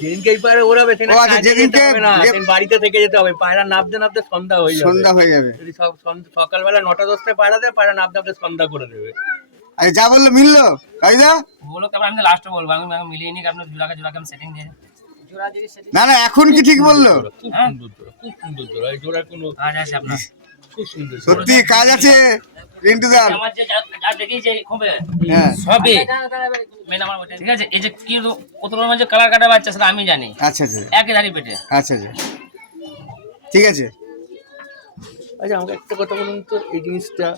যেদিনকে এই পায়রা ওড়াবে সেদিন ও আচ্ছা, কাজে যেতে যেদিনকে হবে না, সেদিন বাড়িতে থেকে যেতে হবে। পায়রা নাবতে নাবতে সন্ধ্যা হয়ে যাবে, সন্ধ্যা হয়ে যাবে। যদি সকালবেলা 9টা-10টায় পায়রা দেয়, পায়রা নাবতে নাবতে সন্ধ্যা করে দেবে। আরে যা বললো মিললো রাজদা? বলো, তারপর আমি লাস্টে বলবো, আমি মিলিয়ে নিই আপনার জোড়াকে আমি সেটিং দিয়ে। জোড়া যদি সেটি না না, এখন কি ঠিক বললো? খুব সুন্দর জোড়া, খুব সুন্দর জোড়া, এই জোড়ার কোনো কাজ আছে আপনার। খুব সুন্দর জোড়া। সত্যি কাজ আছে রিন্টুদা। আমার যে যা দেখিয়েছে খুবই হ্যাঁ, সবে মেন আমার ওটা। ঠিক আছে, এই যে কি কত রকমের যে কালার কাটা বাচ্চা সেটা আমি জানি, আচ্ছা আচ্ছা একই ধারি পেটে। আচ্ছা আচ্ছা, ঠিক আছে। আচ্ছা আমাকে একটা কথা বলুন তো, এই জিনিসটা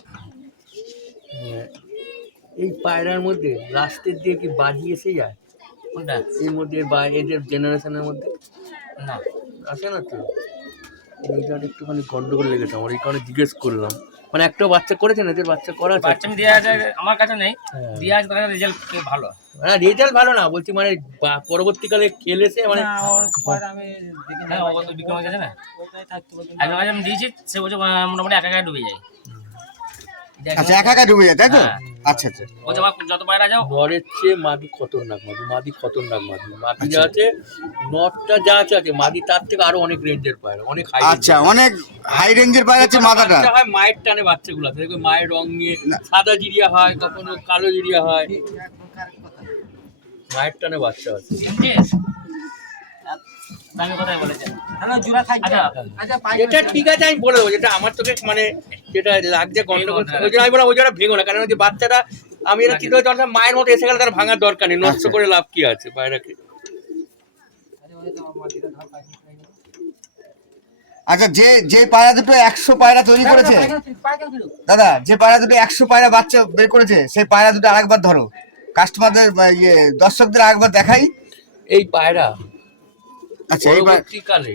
এই পায়রার মধ্যে লাস্টের দিয়ে কি বাজি এসে যায়? কোনটা? এর মধ্যে বা এদের জেনারেশনের মধ্যে না আসে না তো, এইটা একটুখানি গন্ডগোল লেগেছে আমার, এই কারণে জিজ্ঞেস করলাম। মানে একটা বাচ্চা করেছেন, এদের বাচ্চা করা আছে? বাচ্চা আমি দিয়ে আছে আমার কাছে নেই, হ্যাঁ। দিয়ে আছে তার রেজাল্ট ভালো। না রেজাল্ট ভালো না বলছি, মানে পরবর্তীকালে খেলেছে মানে না, ওর পর আমি দেখি না, হ্যাঁ ও তো বিক্রম গেছে না, ওটাই থাকতে বলছি। একজন কাছে আমি দিয়েছি, সে বলছে মোটামুটি একা একা ডুবে যায়। আচ্ছা একা একা ডুবে যায় তাই তো? হ্যাঁ। আচ্ছা আচ্ছা। বলছে আমার যত পায়রা যাও নরের চেয়ে মাদি খতরনাক, মাদি খতরনাক, মাদি যা আছে, নরটা যা আছে মাদি তার থেকে আরো অনেক রেঞ্জের পায়রা, অনেক হাই। আচ্ছা অনেক হাই রেঞ্জের পায়রা আছে মাদাটা। বাচ্চা হয় মায়ের টানে, বাচ্চাগুলো দেখবে মায়ের রং নিয়ে সাদা জিরিয়া হয়, কখনো কালো জিরিয়া হয়, মায়ের টানে বাচ্চা আছে। চিনছিস? আমি কোথায় বলেছে? না, জোড়া থাকবে। আচ্ছা আচ্ছা, পাই এটা ঠিক আছে, আমি বলে দেবো, যেটা আমার তোকে মানে যেটা লাগছে গন্ডগোল, ওই জন্য আমি বললাম ওই জন্য ভেঙো না, কারণ ওই যে বাচ্চাটা আমি এটা চিন্তা করছি মায়ের মতো এসে গেলে তার ভাঙার দরকার নেই, নষ্ট করে লাভ কি আছে পায়রাকে। আচ্ছা যে পায়রা দুটো 100 পায়রা তৈরি করেছে দাদা, যে পায়রা দুটো 100 পায়রা বাচ্চা বের করেছে, সেই পায়রা দুটো আরেকবার ধরো, কাস্টমারদের দর্শকদের আরেকবার দেখাই। এই পায়রা আচ্ছা এইবার পরবর্তীকালে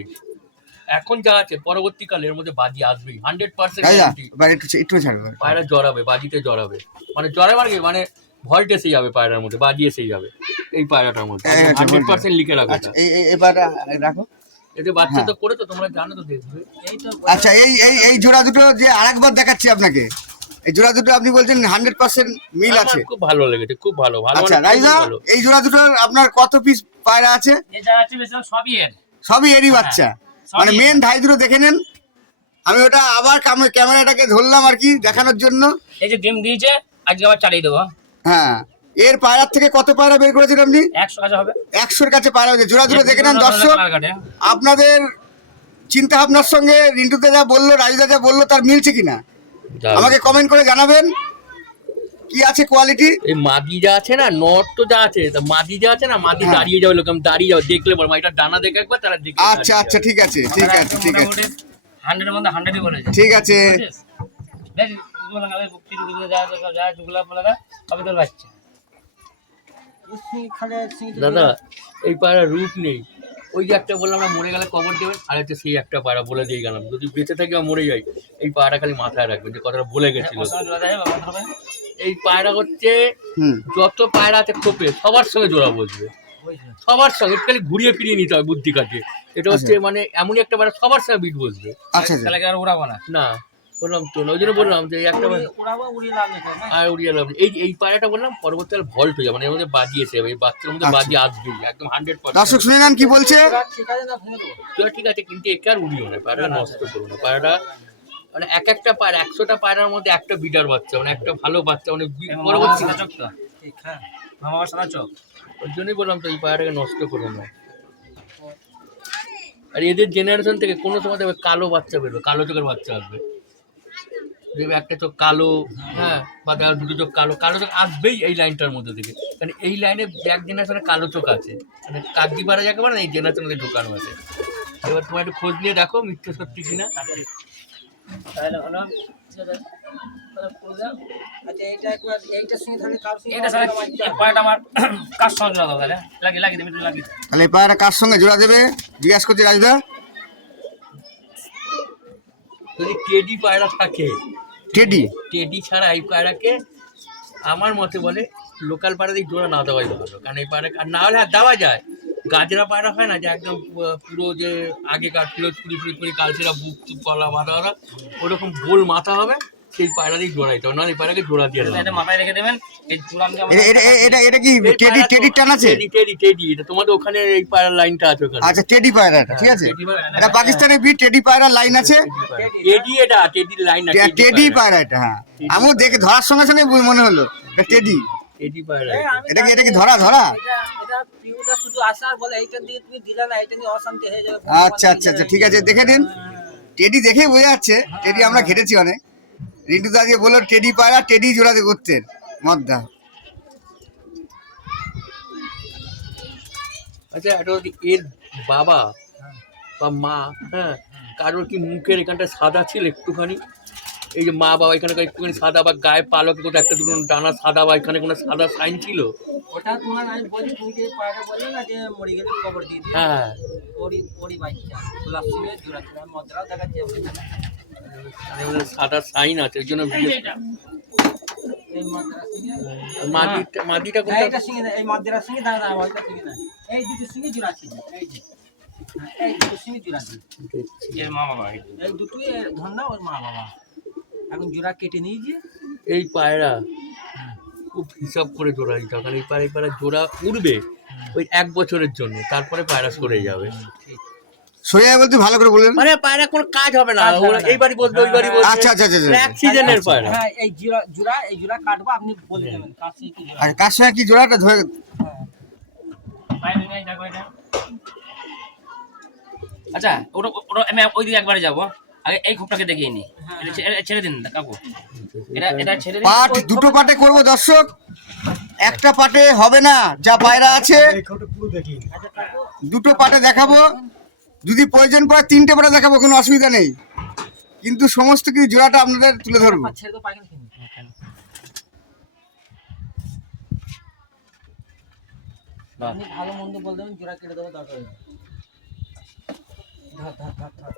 এখন যা আছে পরবর্তীকালে এর মধ্যে বাজি আসবেই 100% দাদা গ্যারান্টি। এবার একটু ছাড়বে। পায়রা জড়াবে, বাজিতে জড়াবে, মানে জড়াবে আর কি, মানে ভল্ট এসে যাবে পায়রার মধ্যে, বাজি এসে যাবে এই পায়রাটার মধ্যে, হ্যাঁ, আচ্ছা, 100% লিখে রাখবে আচ্ছা এবার রাখো। এতে বাচ্চা তো করে তো তোমরা জানো তো, দেখবে। এই তো আচ্ছা এই জোড়া দুটো যে আরেকবার দেখাচ্ছি আপনাকে, এই জোড়া দুটো আপনি বলছেন 100% মিল আছে। আমার খুব ভালো লেগেছে, খুব ভালো ভালো, আচ্ছা মানে খুবই রাইজা, ভালো। এই জোড়া দুটোর আপনার কত পিস পায়রা আছে? যে যা আছে বেশি সবই এর। সবই এরই বাচ্চা, সবই মানে এর। মেন ধাই দুটো দেখে নেন। আমি ওটা আবার ক্যামেরাটাকে ধরলাম আর কি দেখানোর জন্য। এই যে ডিম দিয়েছে, আজকে আবার চালিয়ে দেবো। হ্যাঁ, এর পায়রার থেকে কত পায়রা বের করেছেন আপনি? 100 কাছে হবে। 100-র কাছে পায়রা হয়েছে। জোড়া দুটো দেখে নেন দর্শক। কালার কাটে। আপনাদের চিন্তা ভাবনার সঙ্গে রিন্টুদা যা বললো, রাজুদা যা বললো, তার মিলছে কিনা দারুণ। আমাকে কমেন্ট করে জানাবেন কি আছে কোয়ালিটি। এই মাদি যা আছে না, নর তো যা আছে, তা মাদি যা আছে না, মাদি হ্যাঁ। দাঁড়িয়ে যাবে, লোকম দাঁড়িয়ে যাবে, দেখলে পরে এটা ডানা দেখে একবার তারা দেখে আচ্ছা আচ্ছা ঠিক আছে ঠিক আছে ঠিক আছে 100 এর মধ্যে 100ই বলেছে। ঠিক আছে। বুঝছিস? দেখ গুলো লাগাবে, চিড়িগুলো যা চুগলা বলে দা, সবই তোর বাচ্চা। খালে সিং দাদা এই পায়রা রূপ নেই, ওই যে একটা বললাম না মরে গেলে কবর দেবেন, আর হচ্ছে সেই একটা পায়রা বলে দিয়ে গেলাম, যদি বেঁচে থাকি বা মরে যাই এই পায়রা খালি মাথায় রাখবেন, যে কথাটা বলে গেছিল। ওর সঙ্গে জোড়া দেয়, বাবা হবে। এই পায়রা হচ্ছে হুম যত পায়রা আছে খোপে সবার সঙ্গে জোড়া বসবে, সবার সঙ্গে, খালি ঘুরিয়ে ফিরিয়ে নিতে হয় বুদ্ধি কাজে। এটা হচ্ছে মানে এমনই একটা পায়রা সবার সঙ্গে বিট বসবে। আচ্ছা আচ্ছা তাহলে কি আর উড়াবো না? না বললাম তো, ওই জন্য বললাম যে এই একটা উড়াবো, উড়িয়ে লাভ নেই না। আর উড়িয়ে লাভ নেই। এই পায়রাটা বললাম পরবর্তীকালে ভল্ট হয়ে যাবে, মানে এর মধ্যে বাজিয়েছে, এই বাচ্চার মধ্যে আচ্ছা। বাজি আসবেই একদম 100%। দর্শক শুনে নেন কি বলছে। ঠিক আছে না, ভেঙে দেবো। তো ঠিক আছে, কিন্তু একে আর উড়িও না, পায়রাটা নষ্ট করো না। পায়রাটা মানে একটা পায়রা 100টা পায়রার মধ্যে একটা বিডার বাচ্চা, মানে একটা ভালো বাচ্চা, মানে পরবর্তী সাদা চোখ তো, ঠিক, হ্যাঁ। মামা বাবার সাদা চোখ। ওই জন্যই বললাম তো এই পায়রাটাকে নষ্ট করো না। আর এদের জেনারেশন থেকে কোনো সময় দেখবে কালো বাচ্চা বেরোবে, কালো চোখের বাচ্চা আসবে, দেখবে একটা চোখ কালো, হ্যাঁ, বা দেখা দুটো চোখ কালো, কালো চোখ আসবেই এই লাইনটার মধ্যে থেকে, কারণ এই লাইনে এক জেনারেশনে কালো চোখ আছে, মানে কাকদি পাড়া যাকে বলে না, এই জেনারেশনে ঢোকানো আছে। এবার তোমার একটু খোঁজ নিয়ে দেখো মিথ্যে সত্যি কিনা। তাহলে হলো ঠিক আছে, তাহলে করে দাও। আচ্ছা, এইটা একবার, এইটার সঙ্গে তাহলে কার সঙ্গে এটা স্যার এই পায়রাটা আমার কাজ সহজ না দাও, তাহলে লাগিয়ে দেবে, একটু লাগিয়ে দাও। তাহলে এই পায়রাটা কার সঙ্গে জোড়া দেবে জিজ্ঞাসা করছি রাজুদা। যদি টেডি পায়রা থাকে, টেডি টেডি ছাড়া এই পায়রাকে আমার মতে বলে লোকাল পায়রা দিয়ে জোড়া না দেওয়াই ভালো, কারণ এই পায়রা আর না হলে আর দেওয়া যায়, গাজরা পায়রা হয় না যে একদম পুরো যে আগেকার পুরি কালচেরা বুক চুপ কলা মাথা মাথা, ওরকম গোল মাথা হবে, সেই পায়রা দিয়ে জোড়া দিতে হবে, নাহলে এই পায়রাকে জোড়া দিয়ে দেবে। এটা মাথায় রেখে দেবেন। এই চূড়াম দিয়ে এটা কি টেডির টান আছে? টেডি এটা তোমাদের ওখানে এই পায়রার লাইনটা আছে ওখানে। আচ্ছা টেডি পায়রাটা ঠিক আছে, টেডি পায়রা- এটা পাকিস্তানের বিট টেডি পায়রার লাইন আছে। এটা টেডির লাইন আছে, টেডি পায়রা এটা, হ্যাঁ আমিও দেখে ধরার সঙ্গে সঙ্গে মনে হলো এটা টেডি। টেডি পায়রা এই, এটা। আমি এটা কি ধরা এটা পিউটা শুধু আসার বলে, এইটা দিয়ে তুমি দিলে না, এটা নিয়ে অশান্তি হয়ে যাবে। আচ্ছা আচ্ছা আচ্ছা ঠিক আছে দেখে নিন। টেডি দেখেই বোঝা যাচ্ছে, টেডি আমরা ঘেটেছি অনেক। রিন্টু দা দিয়ে বললো টেডি পায়রা, টেডি জোড়াতে করতেন মদ্দা। আচ্ছা এটা যদি এর বাবা বা মা, হ্যাঁ, কারোর কি মুখের এখানটা সাদা ছিল একটুখানি, এই যে মা বাবা এখানে একটুখানি সাদা, বা গায়ে পালকে কোথাও একটা দুটো ডানা সাদা, বা এখানে কোনো সাদা সাইন ছিল, ওটা তোমার আমি বলি, তুমি যে পায়রাটা বললে না যে মরে গেলে কবর দিয়ে দিই, হ্যাঁ ওরই বাচ্চা গোলাপ সিংহের জোড়া ছিল, আমি মদ্রাও দেখাচ্ছি আপনাকে। সাদা সাইন আছে ওই জন্য এই মাদ্রাস সিংহে, মাদিটা হ্যাঁ, কোনটা এটা সিংহে না, এই মাদ্রাস সিংহে দাঁড়া, ওইটা সিংহে না, এই দুটো সিংহে জোড়া ছিল, এই যে, হ্যাঁ, এই দুটো সিংহে জোড়া ছিল, এর মা বাবা এই দুটোই ধর না ওর মা বাবা, এখন জোড়া কেটে নিয়েছি। এই পায়রা খুব হিসাব করে জোড়া দিতে হবে, কারণ এই পায়রা জোড়া উড়বে ওই 1 বছরের জন্য, তারপরে পায়রা সরে যাবে। সরে যাবে বলতে ভালো করে বললেন। মানে পায়রা কোনো কাজ হবে না, কাজ হবে ওরা না। এই বাড়ি বসবে ওই বাড়ি বসবে, আচ্ছা আচ্ছা আচ্ছা আচ্ছা। এক সিজনের পায়রা। হ্যাঁ, এই জোড়া কাটবো, আপনি বলে দেবেন কার সঙ্গে কি জোড়া। আর কার সঙ্গে কি জোড়াটা ধরে বাইরে নিয়ে যাবো এটা। আচ্ছা ওটা ওটা আমি ওই দিকে একবারে যাবো, আগে এই খোপটাকে দেখিয়ে নি, এটা ছেড়ে দিন কাকু, এটা ছেড়ে দিন। পাট দুটো পাটে করব দর্শক, একটা পাটে হবে না, যা পায়রা আছে এই খোটা পুরো দেখি। দুটো পাটে দেখাবো, যদি প্রয়োজন পড়ে 3টে পাটে দেখাবো, কোনো অসুবিধা নেই, কিন্তু সমস্ত কিছু জোড়াটা আপনাদের তুলে ধরবো। ছেড়ে তো পাইনি কিন্তু। আপনি ভালো মন্দ বল দেবেন, জোড়া কেটে দেবো দরকার হলে। ধর ধর ধর ধর।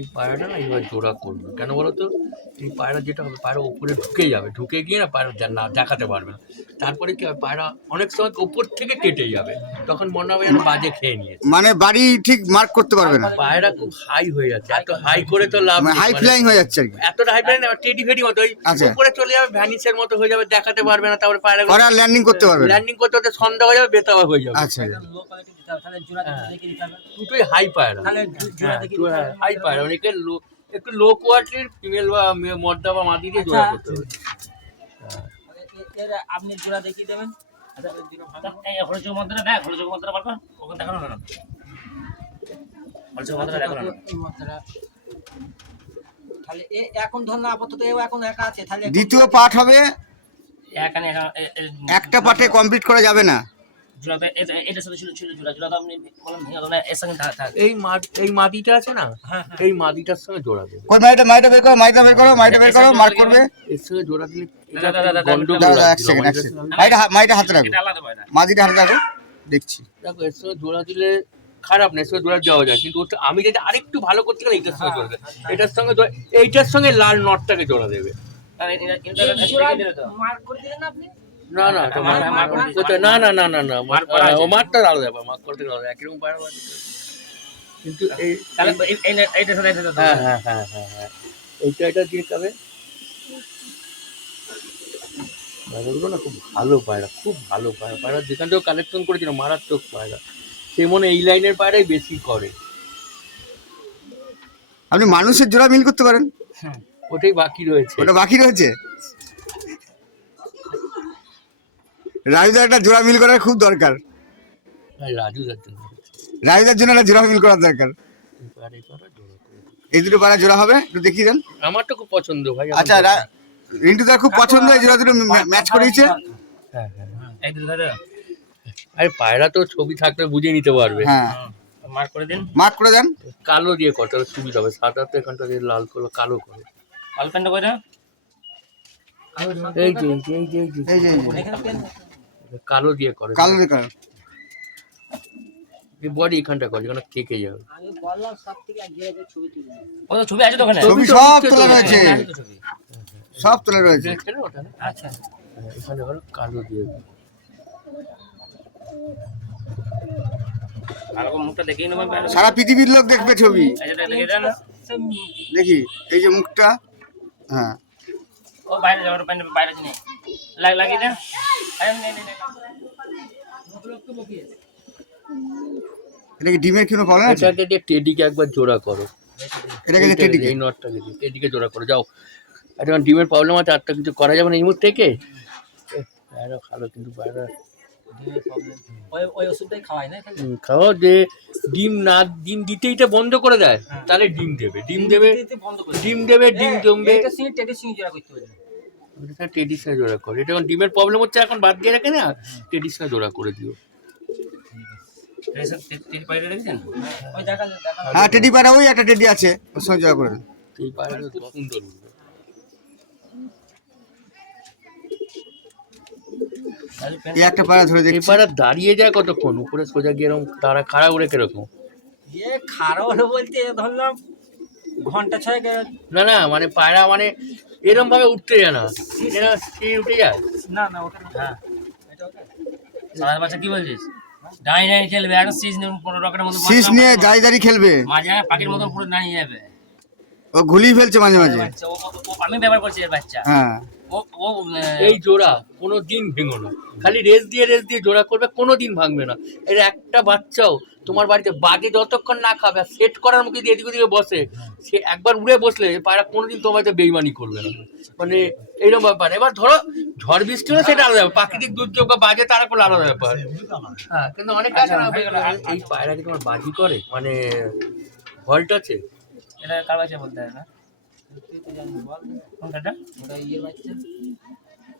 এই পায়রাটা না এবার জোড়া করবে কেন বলো তো, এই পায়রা যেটা হবে পায়রা উপরে ঢুকে যাবে, ঢুকে গিয়ে না পায়রা না দেখাতে পারবে না, তারপরে কি হবে পায়রা অনেক সময় উপর থেকে কেটে যাবে, তখন মনে হবে যেন বাজে খেয়ে নিয়েছে। মানে বাড়ি ঠিক মার্ক করতে পারবে না, পায়রা খুব হাই হয়ে যাচ্ছে, এত হাই করে তো লাভ নেই, হাই মানে ফ্লাইং হয়ে যাচ্ছে আর কি। এতটা হাই ফ্লাইং না, টেডি ফেডি মতো ওই আচ্ছা। উপরে চলে যাবে, ভ্যানিসের মতো হয়ে যাবে, দেখাতে পারবে না, তারপরে পায়রা ওরা ল্যান্ডিং করতে পারবে না। ল্যান্ডিং করতে করতে সন্ধ্যা হয়ে যাবে, বেতাবা হয়ে যাবে। আচ্ছা লো কোয়ালিটি দিতে হবে, তাহলে জোড়া দেখে দিতে হবে, দুটোই হাই পায়রা, তাহলে জোড়া দেখে দিতে হবে। হাই পায়রা, মানে একে একটু লো কোয়ালিটির ফিমেল বা মদ্দা বা মাদি দিয়ে জোড়া করতে হবে। এর আপনি জোড়া দেখিয়ে দেবেন। আচ্ছা, জোড়া ভালো। এই হলুদ মন্ত্রটা দেখ, হলুদ মন্ত্রটা বার কর, ওখানে দেখানো না হলুদ মন্ত্রটা দেখানো না। এই মন্ত্রটা। তাহলে এখন ধর না আপাতত এখন একা আছে, তাহলে দ্বিতীয় পার্ট হবে, এখানে একটা পার্টে কমপ্লিট করা যাবে না। জোড়া তো এটার সাথে ছিল জোড়া তো আপনি বলেন ভেঙে গেল না, এর সঙ্গে থাক। এই মাদিটা আছে না, এই মাদিটার সঙ্গে জোড়া দেবে, কই মাইটা বের করো, মাইটা বের করো, মার্ক করবে। এর সঙ্গে জোড়া দিলে এটা দাদা, গন্ডগোল দাদা, আছে, এক সেকেন্ড, এক মাদিটার সেকেন্ড। সঙ্গে- মাইটা হাতে রাখো, এটা আলাদা পায় না। মাদিটা হাতে রাখো, দেখছি। দেখো এর সঙ্গে জোড়া দিলে খারাপ না, এর সঙ্গে জোড়া দেওয়া যায়, কিন্তু আমি যেটা আরেকটু ভালো করতে গেলে এইটার সঙ্গে জোড়া দেবে, এইটার সঙ্গে এইটার সঙ্গে লাল নটটাকে জোড়া দেবে। তাহলে এটা জোড়া দিলে তো মার্ক করে দিলেন আপনি। না না এটা মার্ক কোথায়? না না না না না মার্ক করা আছে। ও মাঠটা আলাদা ব্যাপার, মার্ক করতে আলাদা, একই রকম পায়রা বাঁধতে হবে। কিন্তু এই তাহলে এইটার সাথে হ্যাঁ হ্যাঁ হ্যাঁ হ্যাঁ হ্যাঁ এটা দিয়ে খাবে। পায়রাগুলো না খুব ভালো পায়রা, খুব ভালো পায়রা, পায়রা যেখান থেকেও কালেকশন করেছিল মারাত্মক পায়রা, সে মনে এই লাইনের পায়রাই বেশি করে, আপনি মানুষের জোড়া মিল করতে পারেন, ওটাই বাকি রয়েছে। ওটা বাকি রয়েছে। রাজুদার একটা জোড়া মিল করার খুব দরকার, রাজু যাচ্ছে না, রাজুদার জন্য একটা জোড়া মিল করার দরকার। এই পায়রা জোড়া করে। এই দুটো পায়রা জোড়া হবে, একটু দেখিয়ে দেন। আমার তো খুব পছন্দ ভাই। আচ্ছা, রিন্টুদার খুব পছন্দ, এই জোড়া দুটো ম্যাচ করিয়েছে। হ্যাঁ হ্যাঁ হ্যাঁ। এই দুটো দাদা আরে পায়রা তো ছবি থাকলে বুঝে নিতে পারবে। হ্যাঁ, মার্ক করে দিন, মার্ক করে দেন। কালো দিয়ে করতে হবে, সুবিধা হবে, সাদা তো এখানটা দিয়ে লাল করবে, কালো করে। অল্পেনটা করে এই যে এই যে এই যে এই যে এই যে এখানে পেন কালো দিয়ে করে, কালো রেখা, এই বডি এখানটা করে, যেখানে কেকে যাবে। আমি বললাম সব থেকে এক জায়গায় ছবি তুলে ও তো ছবি আছে তো ওখানে, ছবি সব তোলা রয়েছে, আছে তো ছবি। সব তোলা রয়েছে। দেখছেন ওটা না? আচ্ছা হ্যাঁ, এখানে হলো কালো দিয়ে। আর ওর মুখটা দেখিয়ে নেবেন বাইরে। সারা পৃথিবীর লোক দেখবে ছবি। এটা দেখে দেন, দেখি এই যে মুখটা, হ্যাঁ ও বাইরে যাওয়ার বাইরে নেই, লাগিয়ে দেন। আরে নেই নেই নেই, এটা কি ডিমের কোনো প্রবলেম আছে? এটাকে দিয়ে টেডিকে একবার জোড়া করো, এটাকে যে টেডি, এই নটটাকে দিয়ে টেডিকে জোড়া করো, যাও। আর যখন ডিমের প্রবলেম আছে, আর তো কিছু করা যাবে না এই মুহূর্তে থেকে। পায়রা ভালো, কিন্তু পায়রা ওই ওষুধটাই খাওয়াই না খালি খাওয়া যে ডিম দিতেইটা বন্ধ করে দেয়, তাহলে ডিম দেবে, বন্ধ করে ডিম জমবে। এটা সিং টেডি সিং জোড়া করতে হবে। টেডির সাথে জোড়া করে, এটা এখন ডিমের প্রবলেম হচ্ছে, এখন বাদ দিয়ে রাখে না, টেডির সাথে জোড়া করে দিও। তিন পায়রা রেখেছেন? ওই দেখা হ্যাঁ টেডি পায়রা, ওই একটা টেডি আছে, ওর সঙ্গে জোড়া করে দেন। এই পায়রাটা খুব সুন্দর উঠবে। এই একটা পায়রা ধরে এই দেখছি। পায়রা দাঁড়িয়ে যায় কতক্ষণ, উপরে সোজা গিয়ে এরকম তারা খাড়া উড়ে কিরকম? এ খারাপ হলো বলতে ধরলাম ঘন্টা ছয়েক। না না, মানে পায়রা মানে এরকম ভাবে উঠতে যায় না, এরা স্থির উঠে যায়। না না ওটা না। হ্যাঁ, এটা ওটা। সাদা বাচ্চা কি বলছিস? দাঁড়িয়ে খেলবে, একটা সিজ নিয়ে পুরো রকেটের মতো শীষ নিয়ে দাঁড়িয়ে খেলবে, মাঝে পাখির মতন পুরো দাঁড়িয়ে যাবে। ও ঘুলিয়ে ফেলছে মাঝে মাঝে। বাচ্চা, আমি ব্যবহার করছি এর বাচ্চা। হ্যাঁ ও ও এই জোড়া কোনো দিন ভেঙো না, খালি রেস দিয়ে জোড়া করবে, কোনো দিন ভাঙবে না। এর একটা বাচ্চাও তোমার বাড়িতে বাগে যতক্ষণ না খাবে আর সেট করার মুখে দিয়ে এদিকে ওদিকে বসে, সে একবার উড়ে বসলে পায়রা কোনোদিন তোমার বাড়িতে বেইমানি করবে না, মানে এইরকম ব্যাপার। এবার ধরো ঝড় বৃষ্টি হলে সেটা আলাদা ব্যাপার, প্রাকৃতিক দুর্যোগ বা বাজে তারা করলে আলাদা ব্যাপার। হ্যাঁ, কিন্তু অনেক আছে না, এই পায়রা কি তোমার বাজি করে, মানে ভল্ট আছে। এটা কার বাচ্চা বলতে হয় না? তুই তো জানিস বল। কোনটা? ওটা ইয়ের বাচ্চা,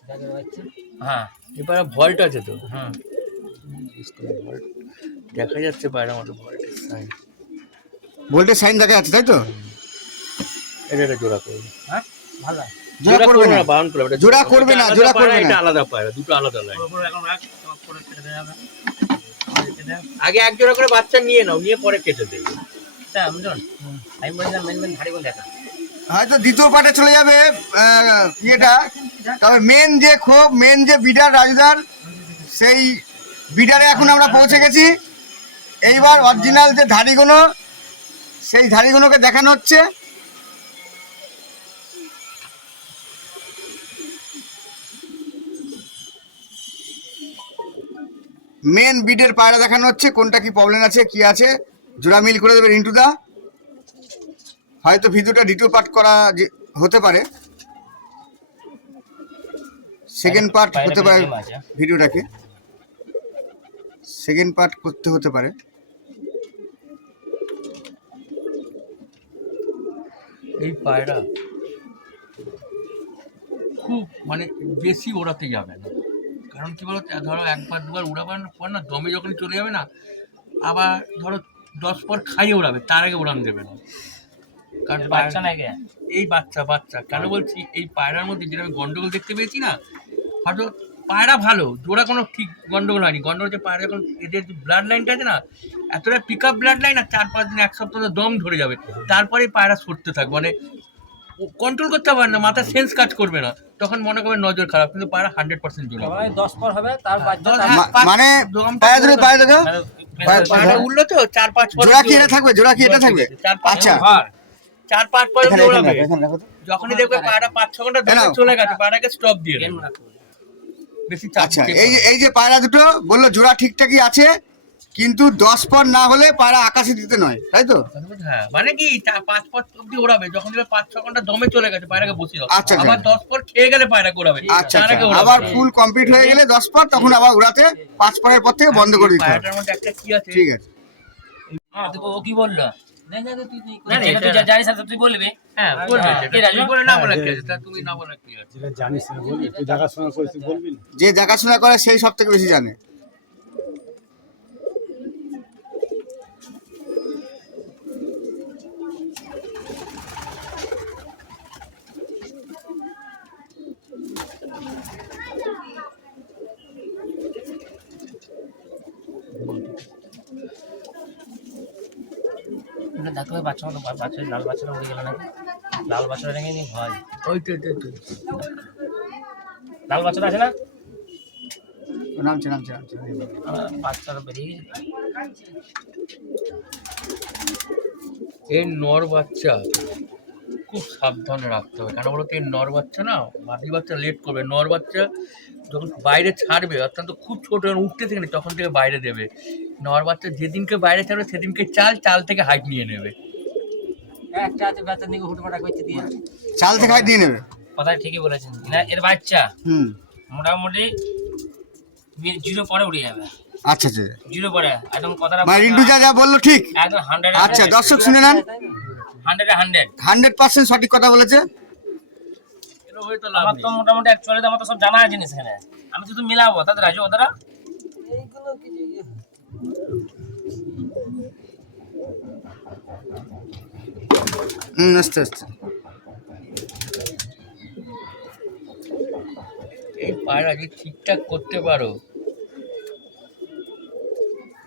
জাগের বাচ্চা। হ্যাঁ, এই পায়রা ভল্ট আছে তো, হুম। ভল্ট দেখা যাচ্ছে পায়রা মতো ভল্টের সাইন। ভোল্টের সাইন দেখা যাচ্ছে তাই তো? এটা একটা জোড়া করবে, হ্যাঁ, ভালো। জোড়া করবে না, বারণ করবে, এটা জোড়া করবে না, আলাদা জোড়া পায়রা, করবে না। এটা আলাদা পায়রা, দুটো আলাদা লাইন। পুরো এখন রাখ, পরে কেটে দেওয়া হবে। কেটে দেওয়া। আগে এক জোড়া করে বাচ্চা নিয়ে নাও, নিয়ে পরে কেটে দেবে। তা আমজন, আমি বলছিলাম মেন ধারে কোন দেখা। হয়তো দ্বিতীয় পার্টে চলে যাবে ইয়েটা, তবে মেন যে ক্ষোভ, মেন যে বিডার রাজুদার, সেই বিডারে এখন আমরা পৌঁছে গেছি। এইবার অরিজিনাল যে ধাড়িগুলো, সেই ধাড়িগুলোকে দেখানো হচ্ছে। মেন বিডের পায়রা দেখানো হচ্ছে, কোনটা কি প্রবলেম আছে, কি আছে, জোড়া মিল করে দেবে রিন্টু দা। হয়তো ভিডিওটা দ্বিতীয় পার্ট করা হতে পারে, সেকেন্ড পার্ট হতে পারে, ভিডিওটাকে সেকেন্ড পার্ট করতে হতে পারে। এই পায়রা খুব মানে বেশি ওড়াতে যাবে না, কারণ কি বলো, ধরো একবার দুবার উড়াবার পর না দমে যখন চলে যাবে না, আবার ধরো 10 পর খাইয়ে উড়াবে, তার আগে উড়ান দেবে না। কারণ বাচ্চা নাকি? এই বাচ্চা কেন বলছি, এই পায়রার মধ্যে যেটা আমি গন্ডগোল দেখতে পেয়েছি না, হয়তো পায়রা ভালো, জোড়া কোনো ঠিক গন্ডগোল হয়নি। গন্ডগোল হচ্ছে পায়রা যখন এদের ব্লাড লাইনটা আছে না, এতটা পিক আপ ব্লাড লাইন, আর 4-5 দিন 1 সপ্তাহ দম ধরে যাবে, তারপরে পায়রা সরতে থাকবে, মানে কন্ট্রোল করতে পারে না, মাথা সেন্স কাজ করবে না, তখন মনে করবে নজর খারাপ, কিন্তু পায়রা 100% জোড়া। সবাই 10 পর হবে তার বাচ্চা। মানে পায়রা ধরে পায়রা দেখো, পায়রা উঠলো তো 4-5 পর জোড়া কি এটা থাকবে, জোড়া কি এটা থাকবে? আচ্ছা 4-5 পর এখানে দৌড়াবে, এখানে রাখো তো। যখনই দেখবে পায়রা 5-6 ঘন্টা দৌড়ে দাঁড়াও। চলে গেছে, পায়রাকে স্টপ দিয়ে দেবে, বেশি চাপ আচ্ছা দিতে এই যে হবে না। এই যে পায়রা দুটো বললো জোড়া ঠিকঠাকই আছে, কিন্তু 10 পর না হলে পায়রা আকাশে দিতে নয়, তাই তো? হ্যাঁ, মানে কি 5 পর অব্দি ওড়াবে, যখন দেখবে 5-6 ঘন্টা দমে চলে গেছে পায়রাকে বসিয়ে দাও, আচ্ছা, আবার 10 পর খেয়ে গেলে পায়রা ওড়াবে, আচ্ছা তার আচ্ছা, আগে ওড়াবে আবার না। ফুল কমপ্লিট হয়ে গেলে 10 পর, তখন আবার উড়াতে 5 পরের পর থেকে বন্ধ করে এই দিতে হবে। পায়রাটার মধ্যে একটা কি আছে, ঠিক আছে, হ্যাঁ, তো ও কি বললো? না না তুই তুই না, যেটা তুই জানিস আর তুই বলবি। হ্যাঁ বলবে হ্যাঁ, সেটা, কি রাজু? তুমি বলে না বলা কি আছে, তা তুমি না বলা কি আছে। যেটা জানিস না বলবি, তুই দেখাশোনা করিস, তুই বলবি না। যে দেখাশোনা করে সেই সব থেকে বেশি জানে। দেখতে হবে বাচ্চা মতো, বাচ্চা লাল বাচ্চাটা উড়ে গেল নাকি? লাল বাচ্চাটা রেখে নিয়ে ভয়। ওই তো লাল বাচ্চাটা আছে না? নামছে নামছে নামছে। বাচ্চাটা বেরিয়ে গেছে। এই নর বাচ্চা খুব সাবধানে রাখতে হবে, কেন বলতো, এই নর বাচ্চা না মাদি বাচ্চা লেট করবে, নর বাচ্চা যখন বাইরে ছাড়বে, অত্যন্ত খুব ছোট যখন উঠতে থেকে তখন থেকে বাইরে দেবে। নর বাচ্চা যেদিনকে বাইরে ছাড়বে সেদিনকে চাল থেকে হাইট নিয়ে নেবে। একটা আছে বাচ্চা নিয়ে হুটপাটা করতে দিয়ে। চাল থেকে দিয়ে নেবে। কথাটা ঠিকই বলেছেন। না, এর বাচ্চা হুম, মোটামুটি 0 পরে উড়ে যাবে। আচ্ছা আচ্ছা, 0 পরে একদম কথাটা মানে রিন্টু যা যা বললো ঠিক। একদম 100 আচ্ছা দর্শক শুনে নেন, 100 100% সঠিক কথা বলেছে। এর হয়তো লাভ আমার নেই। তো মোটামুটি অ্যাকচুয়ালি আমার তো সব জানা জিনিস এখানে, আমি শুধু মিলাবো তাদের রাজু ওদের এইগুলো কিছু আস্তে আস্তে। এই পায়রা যদি ঠিকঠাক করতে পারো,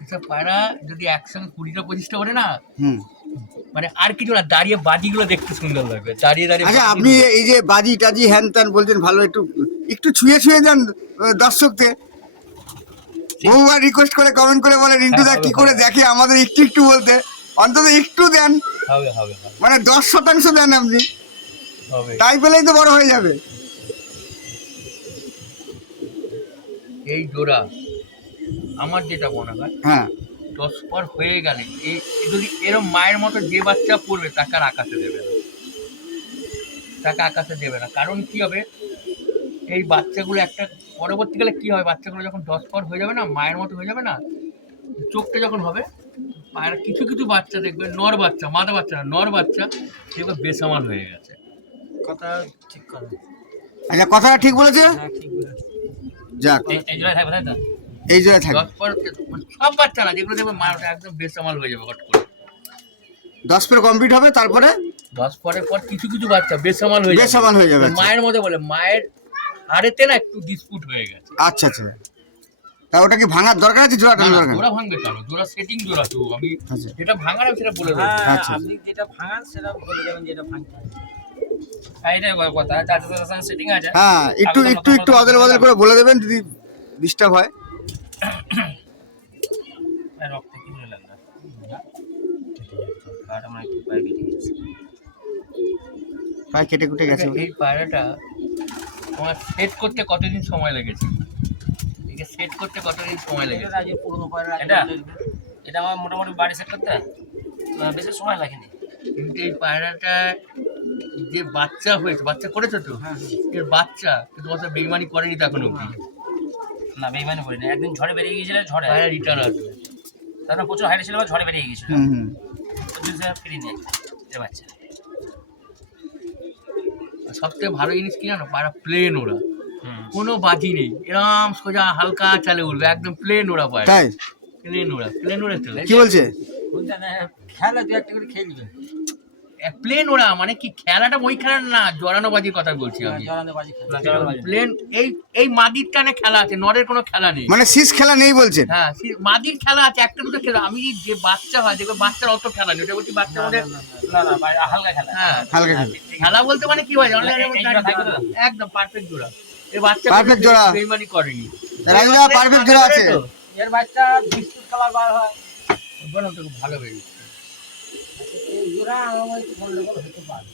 এসব পায়রা যদি একসঙ্গে 20টা-25টা করে না, হুম। মানে আর কিছু না, দাঁড়িয়ে বাজিগুলো দেখতে সুন্দর লাগবে, দাঁড়িয়ে দাঁড়িয়ে আচ্ছা, বাজিগুলো। আপনি এই যে বাজি টাজি হ্যান ত্যান বলছেন, ভালো একটু একটু ছুঁয়ে ছুঁয়ে যান দর্শকদের। বহুবার রিকোয়েস্ট করে কমেন্ট করে বলে রিন্টু দা কি করে দেখে আমাদের একটু একটু বলতে, অন্তত একটু দেন, হবে হবে হবে মানে 10% দেন আপনি, হবে। তাই পেলেই তো বড় হয়ে যাবে। এই জোড়া আমার যেটা মনে হয়, হ্যাঁ 10 পর হয়ে গেলে এই যদি এরম মায়ের মতো যে বাচ্চা পড়বে তাকে আর আকাশে দেবে না, তাকে আকাশে দেবে না। কারণ কি হবে, এই বাচ্চাগুলো একটা পরবর্তীকালে কি হবে, বাচ্চাগুলো যখন 10 পর হয়ে যাবে না, মায়ের মতো হয়ে যাবে না, চোখটা যখন হবে, আর কিছু কিছু বাচ্চা দেখবে, নর বাচ্চা, মাদা বাচ্চা না, নর বাচ্চা দেখবে বেসামাল হয়ে গেছে। কথা ঠিক কথা। আচ্ছা, কথাটা ঠিক বলেছে। হ্যাঁ ঠিক বলেছে। যাক, এই জোড়ায় থাকবে তাই তো? এই জন্য থাকবে 10 পর সব বাচ্চা না, যেগুলো দেখবে মাটা একদম বেসামাল হয়ে যাবে হট করে। 10 পের কমপ্লিট হবে, তারপরে 10 পরের পর কিছু কিছু বাচ্চা বেসামাল হয়ে যাবে, বেসামাল হয়ে যাবে। মায়ের মধ্যে বলে মায়ের হাড়েতে না একটু ডিসপুট হয়ে গেছে। আচ্ছা আচ্ছা, তা ওটা কি ভাঙার দরকার আছে, জোড়াটা না, না, দরকার? জোড়া ভাঙবে কেন, জোড়া সেটিং জোড়া তো, আমি আচ্ছা যেটা ভাঙার আমি সেটা বলে দেবো। হ্যাঁ, আচ্ছা। আপনি যেটা ভাঙান সেটা বলে যাবেন যেটা ভাঙতে হবে। এইটাই কথা, চাচার সঙ্গে সেটিং আছে। হ্যাঁ, একটু একটু একটু অদল বদল করে বলে দেবেন যদি ডিস্টার্ব হয়। রক্ত কি করে লাগলো? কাটা মানে একটু পায়ে কেটে গেছে। পায়ে কেটে কুটে গেছে। এই পায়রাটা আমার সেট করতে কতদিন সময় লেগেছে, একে সেট করতে কতদিন সময় এটা লেগেছে? রাজের পুরনো পায়রা এটা? এটা আমার মোটামুটি বাড়ি সেট করতে বেশি সময় লাগেনি। কিন্তু এই পায়রাটা যে বাচ্চা হয়েছে, বাচ্চা করেছে তো, এর বাচ্চা কিন্তু তোমার বেইমানি করেনি তো এখন অব্দি। না বেইমানি করিনি, একদিন ঝড়ে বেরিয়ে গিয়েছিল, ঝড়ে পায়রা রিটার্ন আসবে। তখন প্রচুর হাইটে ছিল, ঝড়ে বেরিয়ে গিয়েছিল, হুম হুম। ফিরি নেই এ বাচ্চা। আর সবথেকে ভালো জিনিস কি জানো, পায়রা প্লেন ওরা, কোনো বাজি নেই, এরম সোজা হালকা চালে উঠবে, একদম প্লেন ওরা পায়রা, তাই প্লেন ওরা, প্লেন ওরা চলে কি বলছে? কোনটা না খেলা দু একটা করে খেলবে। প্লেন ওরা, মানে কি খেলাটা ওই খেলা না, জড়ানো বাজির কথা বলছি আমি। জড়ানো বাজি খেলা। না, জড়ানো বাজি। প্লেন এই এই মাদির টানে খেলা আছে, নরের কোনো খেলা নেই। মানে শীষ খেলা নেই বলছেন? হ্যাঁ, মাদির খেলা আছে, একটা দুটো খেলা। আমি যে বাচ্চা হয় দেখবে, বাচ্চার অত খেলা নেই, ওটা বলছি বাচ্চার মধ্যে। না না হালকা খেলা। হ্যাঁ, হালকা খেলা। খেলা বলতে মানে কি হয় জানো, এই জোড়া থাকবে তো? একদম পারফেক্ট জোড়া। এই বাচ্চা Perfect জোড়া। বেইমানি করেনি, রাজদা পারফেক্ট জোড়া আছে। এর বাচ্চা বিস্কুট কালার বার হয়। বললাম তো খুব ভালো বেরিয়েছে। এই জোড়া আমার একটু গন্ডগোল হতে পারে।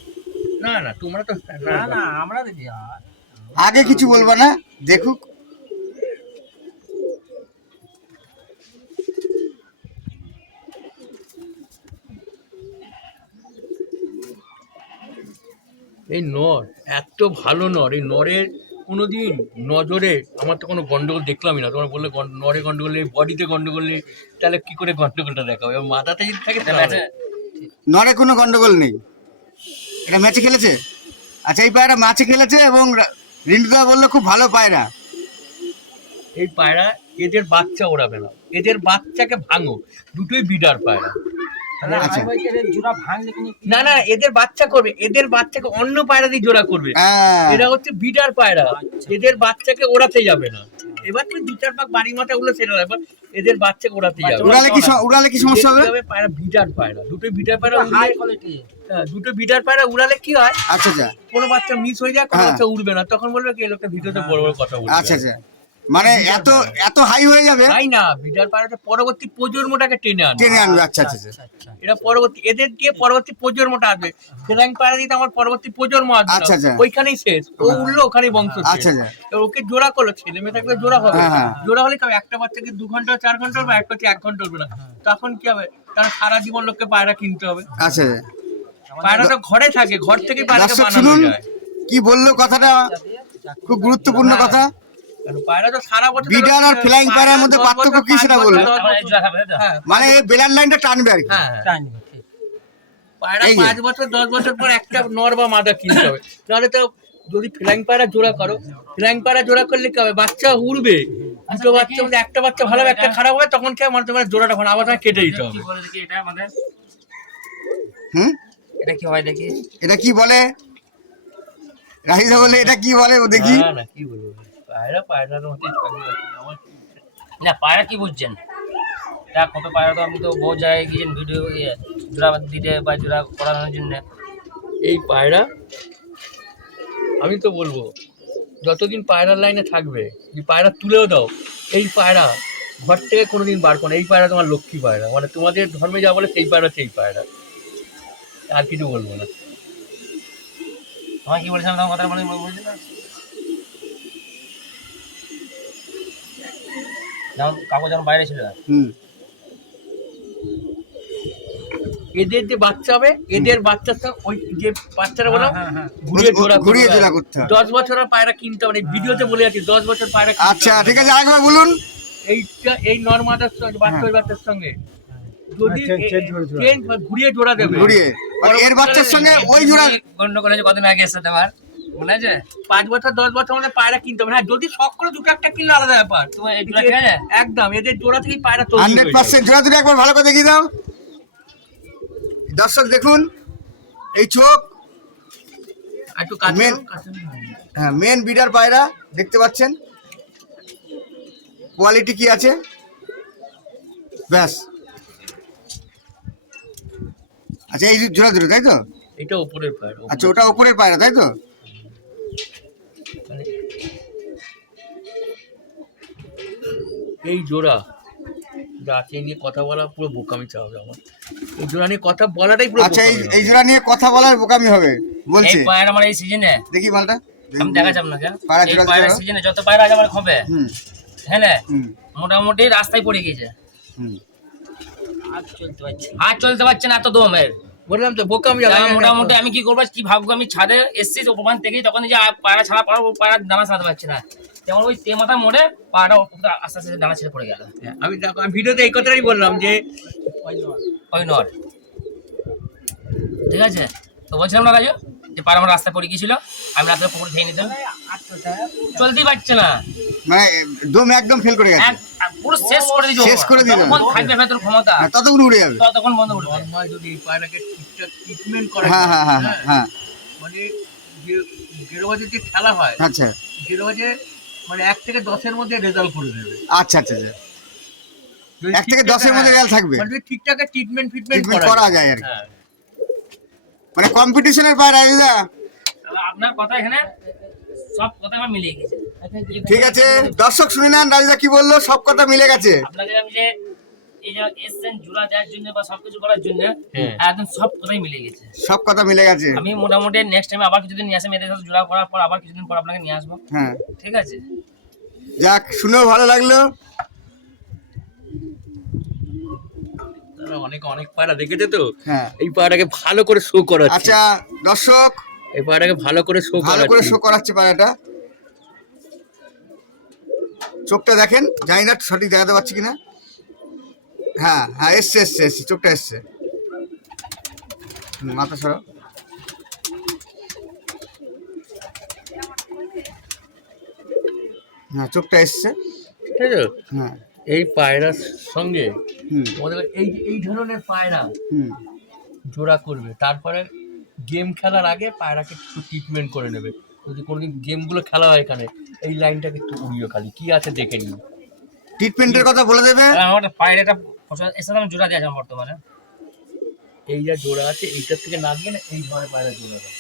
না না, তোমরা তো না না আমরা দেখি আর আগে কিছু বলবো না, দেখুক। এই নর এত ভালো নর, এই নরের কোনোদিন নজরে আমার তো কোনো গন্ডগোল দেখলামই না। তোমার বললে নরে গন্ডগোল নেই, বডিতে গন্ডগোল নেই, তাহলে কি করে গন্ডগোলটা দেখাবে? এবার মাথাতে যদি থাকে তাহলে। নরে কোনো গন্ডগোল নেই, এটা ম্যাচে খেলেছে। আচ্ছা, এই পায়রা ম্যাচে খেলেছে এবং রিন্টুদা বললো খুব ভালো পায়রা। এই পায়রা এদের বাচ্চা ওড়াবে না, এদের বাচ্চাকে ভাঙো, দুটোই বিডার পায়রা। আচ্ছা। আমি বলছি এর জোড়া ভাঙলে কোনো না না, এদের বাচ্চা করবে, এদের বাচ্চাকে অন্য পায়রা দিয়ে জোড়া করবে। হ্যাঁ, এরা হচ্ছে বিডার পায়রা, আচ্ছা। এদের বাচ্চাকে ওড়াতে যাবে না। এবার তুমি 2-4 পাক বাড়ি মাথা ওগুলো সেটা এবার এদের বাচ্চাকে ওড়াতে যাবে। উড়ালে কি সমস্যা হবে? পায়রা বিডার পায়রা, দুটোই বিডার পায়রা হাই উড়লে, কোয়ালিটি। হ্যাঁ, দুটো বিডার পায়রা উড়ালে কি হয়, আচ্ছা আচ্ছা কোনো বাচ্চা মিস হয়ে যায়, কোনো হ্যাঁ। বাচ্চা উড়বে না, তখন বলবে কি এই লোকটা ভিডিওতে বড় বড় কথা বলছে। আচ্ছা আচ্ছা, মানে এত এত হাই হয়ে যাবে, তাই না, বিডার পায়রাতে পরবর্তী প্রজন্মটাকে টেনে আনবে। টেনে আনবে। আচ্ছা আচ্ছা আচ্ছা, আচ্ছা এরা পরবর্তী, এদের দিয়ে পরবর্তী প্রজন্মটা আসবে। ফ্ল্যাং পায়রা দিতে আমার পরবর্তী প্রজন্ম আসবে আচ্ছা, আচ্ছা। না, ওইখানেই শেষ, ও উঠলো ওখানেই বংশ শেষ। আচ্ছা আচ্ছা, এবার ওকে জোড়া করলো, ছেলে মেয়ে থাকলে জোড়া হবে, হ্যাঁ, হ্যাঁ। জোড়া হলে কি হবে, একটা বাচ্চাকে 2 ঘন্টা 4 ঘন্টা হবে, একটা হচ্ছে 1 ঘন্টা উঠবে না, তখন কি হবে, তার সারা জীবন লোককে পায়রা কিনতে হবে। আচ্ছা। পায়রা তো ঘরে থাকে, ঘর থেকে পায়রাকে দর্শক বানানো শুনুন যায়। কি বললো, কথাটা খুব গুরুত্বপূর্ণ কথা। কারণ পায়রা তো সারা বছর, বিডার আর flying পায়রার মধ্যে পায়রা 10 পার্থক্য বছর, কি সেটা 5 বলুন। বছর, 10 আমার এই বছর। জোড়া থাকবে তাই তো? হ্যাঁ, মানে এই বেলার লাইনটা টানবে আর কি। হ্যাঁ, হ্যাঁ। টানবে ঠিক। পায়রা এই যে। 5 বছর 10 বছর পর একটা নর বা মাদা কিনতে হবে, নাহলে তো যদি ফ্ল্যাং পায়রা জোড়া করো, ফ্ল্যাং পায়রা জোড়া করলে কি হবে, বাচ্চা উড়বে, দুটো বাচ্চা মধ্যে একটা বাচ্চা ভালো হবে, একটা খারাপ হবে, তখন কি হবে, মানে তোমার জোড়াটা আবার তোমায় কেটে দিতে হবে। কি বলে দেখি এটা আমাদের হুম, এটা কি হয় দেখি। এটা কি বলে? রাহিদা বলে এটা কি বলে ও দেখি। না না কি বলবো, পায়রার মধ্যে আমার না পায়রা কি বুঝছেন? দেখ কত পায়রা তো আপনি তো বহু জায়গায় গিয়েছেন ভিডিও জোড়া দিতে বা জোড়া করানোর জন্য। এই পায়রা, আমি তো বলবো যতদিন পায়রার লাইনে থাকবে, এই পায়রা তুলেও দাও, এই পায়রা ঘর থেকে কোনোদিন বার করো না। এই পায়রা তোমার লক্ষ্মী পায়রা, মানে তোমাদের ধর্মে যা বলে সেই পায়রা সেই পায়রা, আর কিছু বলবো না। আমার কি বলেছিলাম তোমার কথা মনে বলছি না? যেমন কাগজ যখন বাইরে ছিল, হুম, এদের যে বাচ্চা হবে, এদের বাচ্চার সঙ্গে ওই যে বাচ্চারা বলো ঘুরিয়ে ঘুরিয়ে জোড়া জোড়া করবে। করতে হবে। 10 বছরের পায়রা কিনতে হবে, এই ভিডিওতে বলে যাচ্ছি 10 বছর পায়রা কিনতে আচ্ছা হবে। ঠিক আছে, আরেকবার বলুন। এইটা এই নর্মাদার সঙ্গে বাচ্চা ওই বাচ্চার সঙ্গে যদি change করে জোড়া। চেঞ্জ ঘুরিয়ে জোড়া দেবে, ঘুরিয়ে মানে এর বাচ্চার সঙ্গে ওই জোড়া। গন্ড করেছে কদিন আগে এসে তোমার মনে আছে? 5 বছর 10 বছর মানে পায়রা কিনতে হবে। হ্যাঁ, যদি শখ করে দুটো একটা কিনলে আলাদা ব্যাপার। তোমার এই জোড়া ঠিক আছে? একদম এদের জোড়া থেকেই পায়রা তৈরি হয়ে যাবে। 100% জোড়া দুটো একবার ভালো করে দেখিয়ে দাও। দর্শক দেখুন এই চোখ, আর একটু কাছে মেন- নাও, কাছে নাও। হ্যাঁ মেন বিডার পায়রা দেখতে পাচ্ছেন, কোয়ালিটি কি আছে ব্যাস। আচ্ছা এই জোড়া দুটো তাই তো? এটা উপরের পায়রা, আচ্ছা ওটা উপরের পায়রা তাই তো? মানে এই জোড়া যাকে নিয়ে কথা বলা পুরো বোকামি চাওয়া আমার। এই জোড়া নিয়ে কথা বলাটাই পুরো আচ্ছা এই বোকামি এই হবে। জোড়া নিয়ে কথা বলার বোকামি হবে এই বলছে। পায়রা আমার এই সিজনে দেখি মালটা আমি দেখাচ্ছি আপনাকে। পায়রা এই জোড়া পায়রা জোড়া। সিজনে যত পায়রা আছে আমার খবে, হুম হ্যাঁ না, হুম মোটামুটি রাস্তায় পড়ে গিয়েছে, হুম। আর চলতে পারছে না এত দমের। বললাম তো বোকামি তা হবে। মোটামুটি আমি কি করবো, কি ভাববো, আমি ছাদে এসছি ওখান থেকেই, তখন যে পায়রা ছাড়া পাড়া পায়রা দানা ছাড়াতে পারছে না, যেমন ওই মাথা মোড়ে পায়রা আস্তে আস্তে দানা ছেড়ে পড়ে গেল। আমি দেখো আমি ভিডিওতে এই কথাটাই বললাম যে ওই নর ঠিক আছে। তো বলছিলাম না রাজু যে পায়রা আমার রাস্তায় পড়ে গিয়েছিল, আমি রাস্তায় পুকুর খেয়ে নিতাম, চলতেই পারছে না, মানে দম একদম ফেল করে গেছে, পুরো শেষ করে দিয়েছে। শেষ করে দিল। তখন থাকবে ভেতর ক্ষমতা, আর ততক্ষণ উড়ে যাবে। তখন বন্ধ করবে। নর্মাল যদি এই পায়রাকে ঠিকঠাক ট্রিটমেন্ট করা হ্যাঁ যায়, হ্যাঁ হ্যাঁ হ্যাঁ হ্যাঁ মানে যে গেরোবাজের যে খেলা হয়, আচ্ছা গেরোবাজে মানে 1 থেকে 10-এর মধ্যে রেজাল্ট করে দেবে। আচ্ছা আচ্ছা আচ্ছা যদি 1 থেকে ঠিকঠাক- 10-এর মধ্যে রেজাল্ট থাকবে, মানে যদি ঠিকঠাক ট্রিটমেন্ট ট্রিটমেন্ট করা যায় আর কি। হ্যাঁ। মানে কম্পিটিশনের পায়রা এগুলা। আপনার কথা এখানে সব কথা আমার মিলিয়ে গেছে। ঠিক আছে দর্শক শুনে নেন রাজদা কি বললো, সব কথা মিলে গেছে। আপনাকে আমি যে এই যে এসছেন জোড়া দেওয়ার জন্য বা সবকিছু করার জন্য, হ্যাঁ। একদম সব কথাই মিলে গেছে। সব কথা মিলে গেছে। আমি মোটামুটি নেক্সট টাইম আবার কিছুদিন নিয়ে আসি, মেয়েদের সাথে জোড়া করার পর আবার কিছুদিন পর আপনাকে নিয়ে আসবো, হ্যাঁ ঠিক আছে? যাক শুনেও ভালো লাগলো। তারা অনেক পায়রা দেখেছে তো, হ্যাঁ এই পায়রাটাকে ভালো করে শো করাচ্ছে। আচ্ছা দর্শক এই পায়রাটাকে ভালো করে শো ভালো করে করাচ্ছে। শো করাচ্ছে পায়রাটা। চোখটা দেখেন, জানি না সঠিক দেখাতে পারছি কিনা। হ্যাঁ হ্যাঁ এসছে এসছে এসছে, চোখটা এসছে। মাথা সরাও। হ্যাঁ চোখটা এসছে। ঠিক আছে, হ্যাঁ এই পায়রার সঙ্গে হুম তোমাদের এই ধরনের পায়রা হুম জোড়া করবে, তারপরে গেম খেলার আগে পায়রাকে একটু ট্রিটমেন্ট করে নেবে। যদি কোনোদিন গেমগুলো খেলা হয় এখানে, এই লাইনটাকে একটু উড়িয়ে খালি কি আছে দেখে নিও। ট্রিটমেন্টের কথা বলে দেবে। তাহলে আমার পায়রাটা এর সাথে আমি জোড়া দিয়ে আছি বর্তমানে। এই যা জোড়া আছে এইটার থেকে না দিয়ে না এই ধরনের পায়রা জোড়া দাও।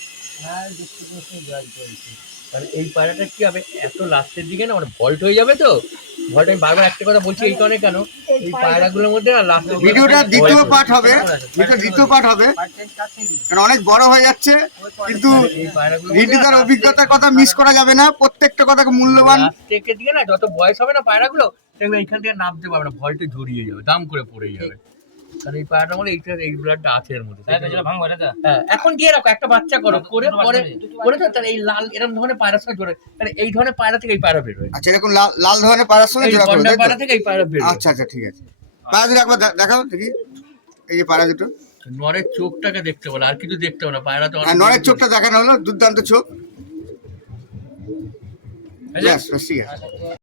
কারণ এই পায়রাটা কি হবে, এত লাস্টের দিকে না মানে ভল্ট হয়ে যাবে তো। ভল্ট আমি বারবার একটা কথা বলছি এই কারণে, কেন এই পায়রাগুলোর মধ্যে লাস্টের ভিডিওটা দ্বিতীয় পার্ট হবে, ভিডিও দ্বিতীয় পার্ট হবে, কারণ অনেক বড় হয়ে যাচ্ছে। কিন্তু এই পায়রাগুলো রিডিদার অভিজ্ঞতার কথা মিস করা যাবে না, প্রত্যেকটা কথা মূল্যবান। লাস্টের দিকে না যত বয়স হবে না পায়রাগুলো, দেখবে এইখান থেকে নামতে পারবে না, ভল্টে জড়িয়ে যাবে, দাম করে পড়ে যাবে। কারণ এই পায়রাটার মধ্যে এই ব্লাডটা আছে এর মধ্যে। তাহলে জোড়া ভাঙবো এটা তো? হ্যাঁ, এখন দিয়ে রাখো, একটা বাচ্চা করো, করে পরে করে তো তাহলে এই লাল এরকম ধরনের পায়রার সঙ্গে জোড়া, তাহলে এই ধরনের পায়রা থেকে এই পায়রা বের হয়। আচ্ছা এরকম লাল লাল ধরনের পায়রার সঙ্গে এই জোড়া করবে, গন্ডার তাই তো? পায়রা থেকে এই পায়রা বের হয়। আচ্ছা আচ্ছা ঠিক আছে। পায়রা দুটো একবার দেখাও দেখি, এই যে পায়রা দুটো। নরের চোখটাকে দেখতে বলে, আর কিছু দেখতে হবে না, পায়রা তো হ্যাঁ নরের চোখটা দেখানো হলো, দুর্দান্ত চোখ। এই যে- ব্যাস ব্যাস ঠিক আছে।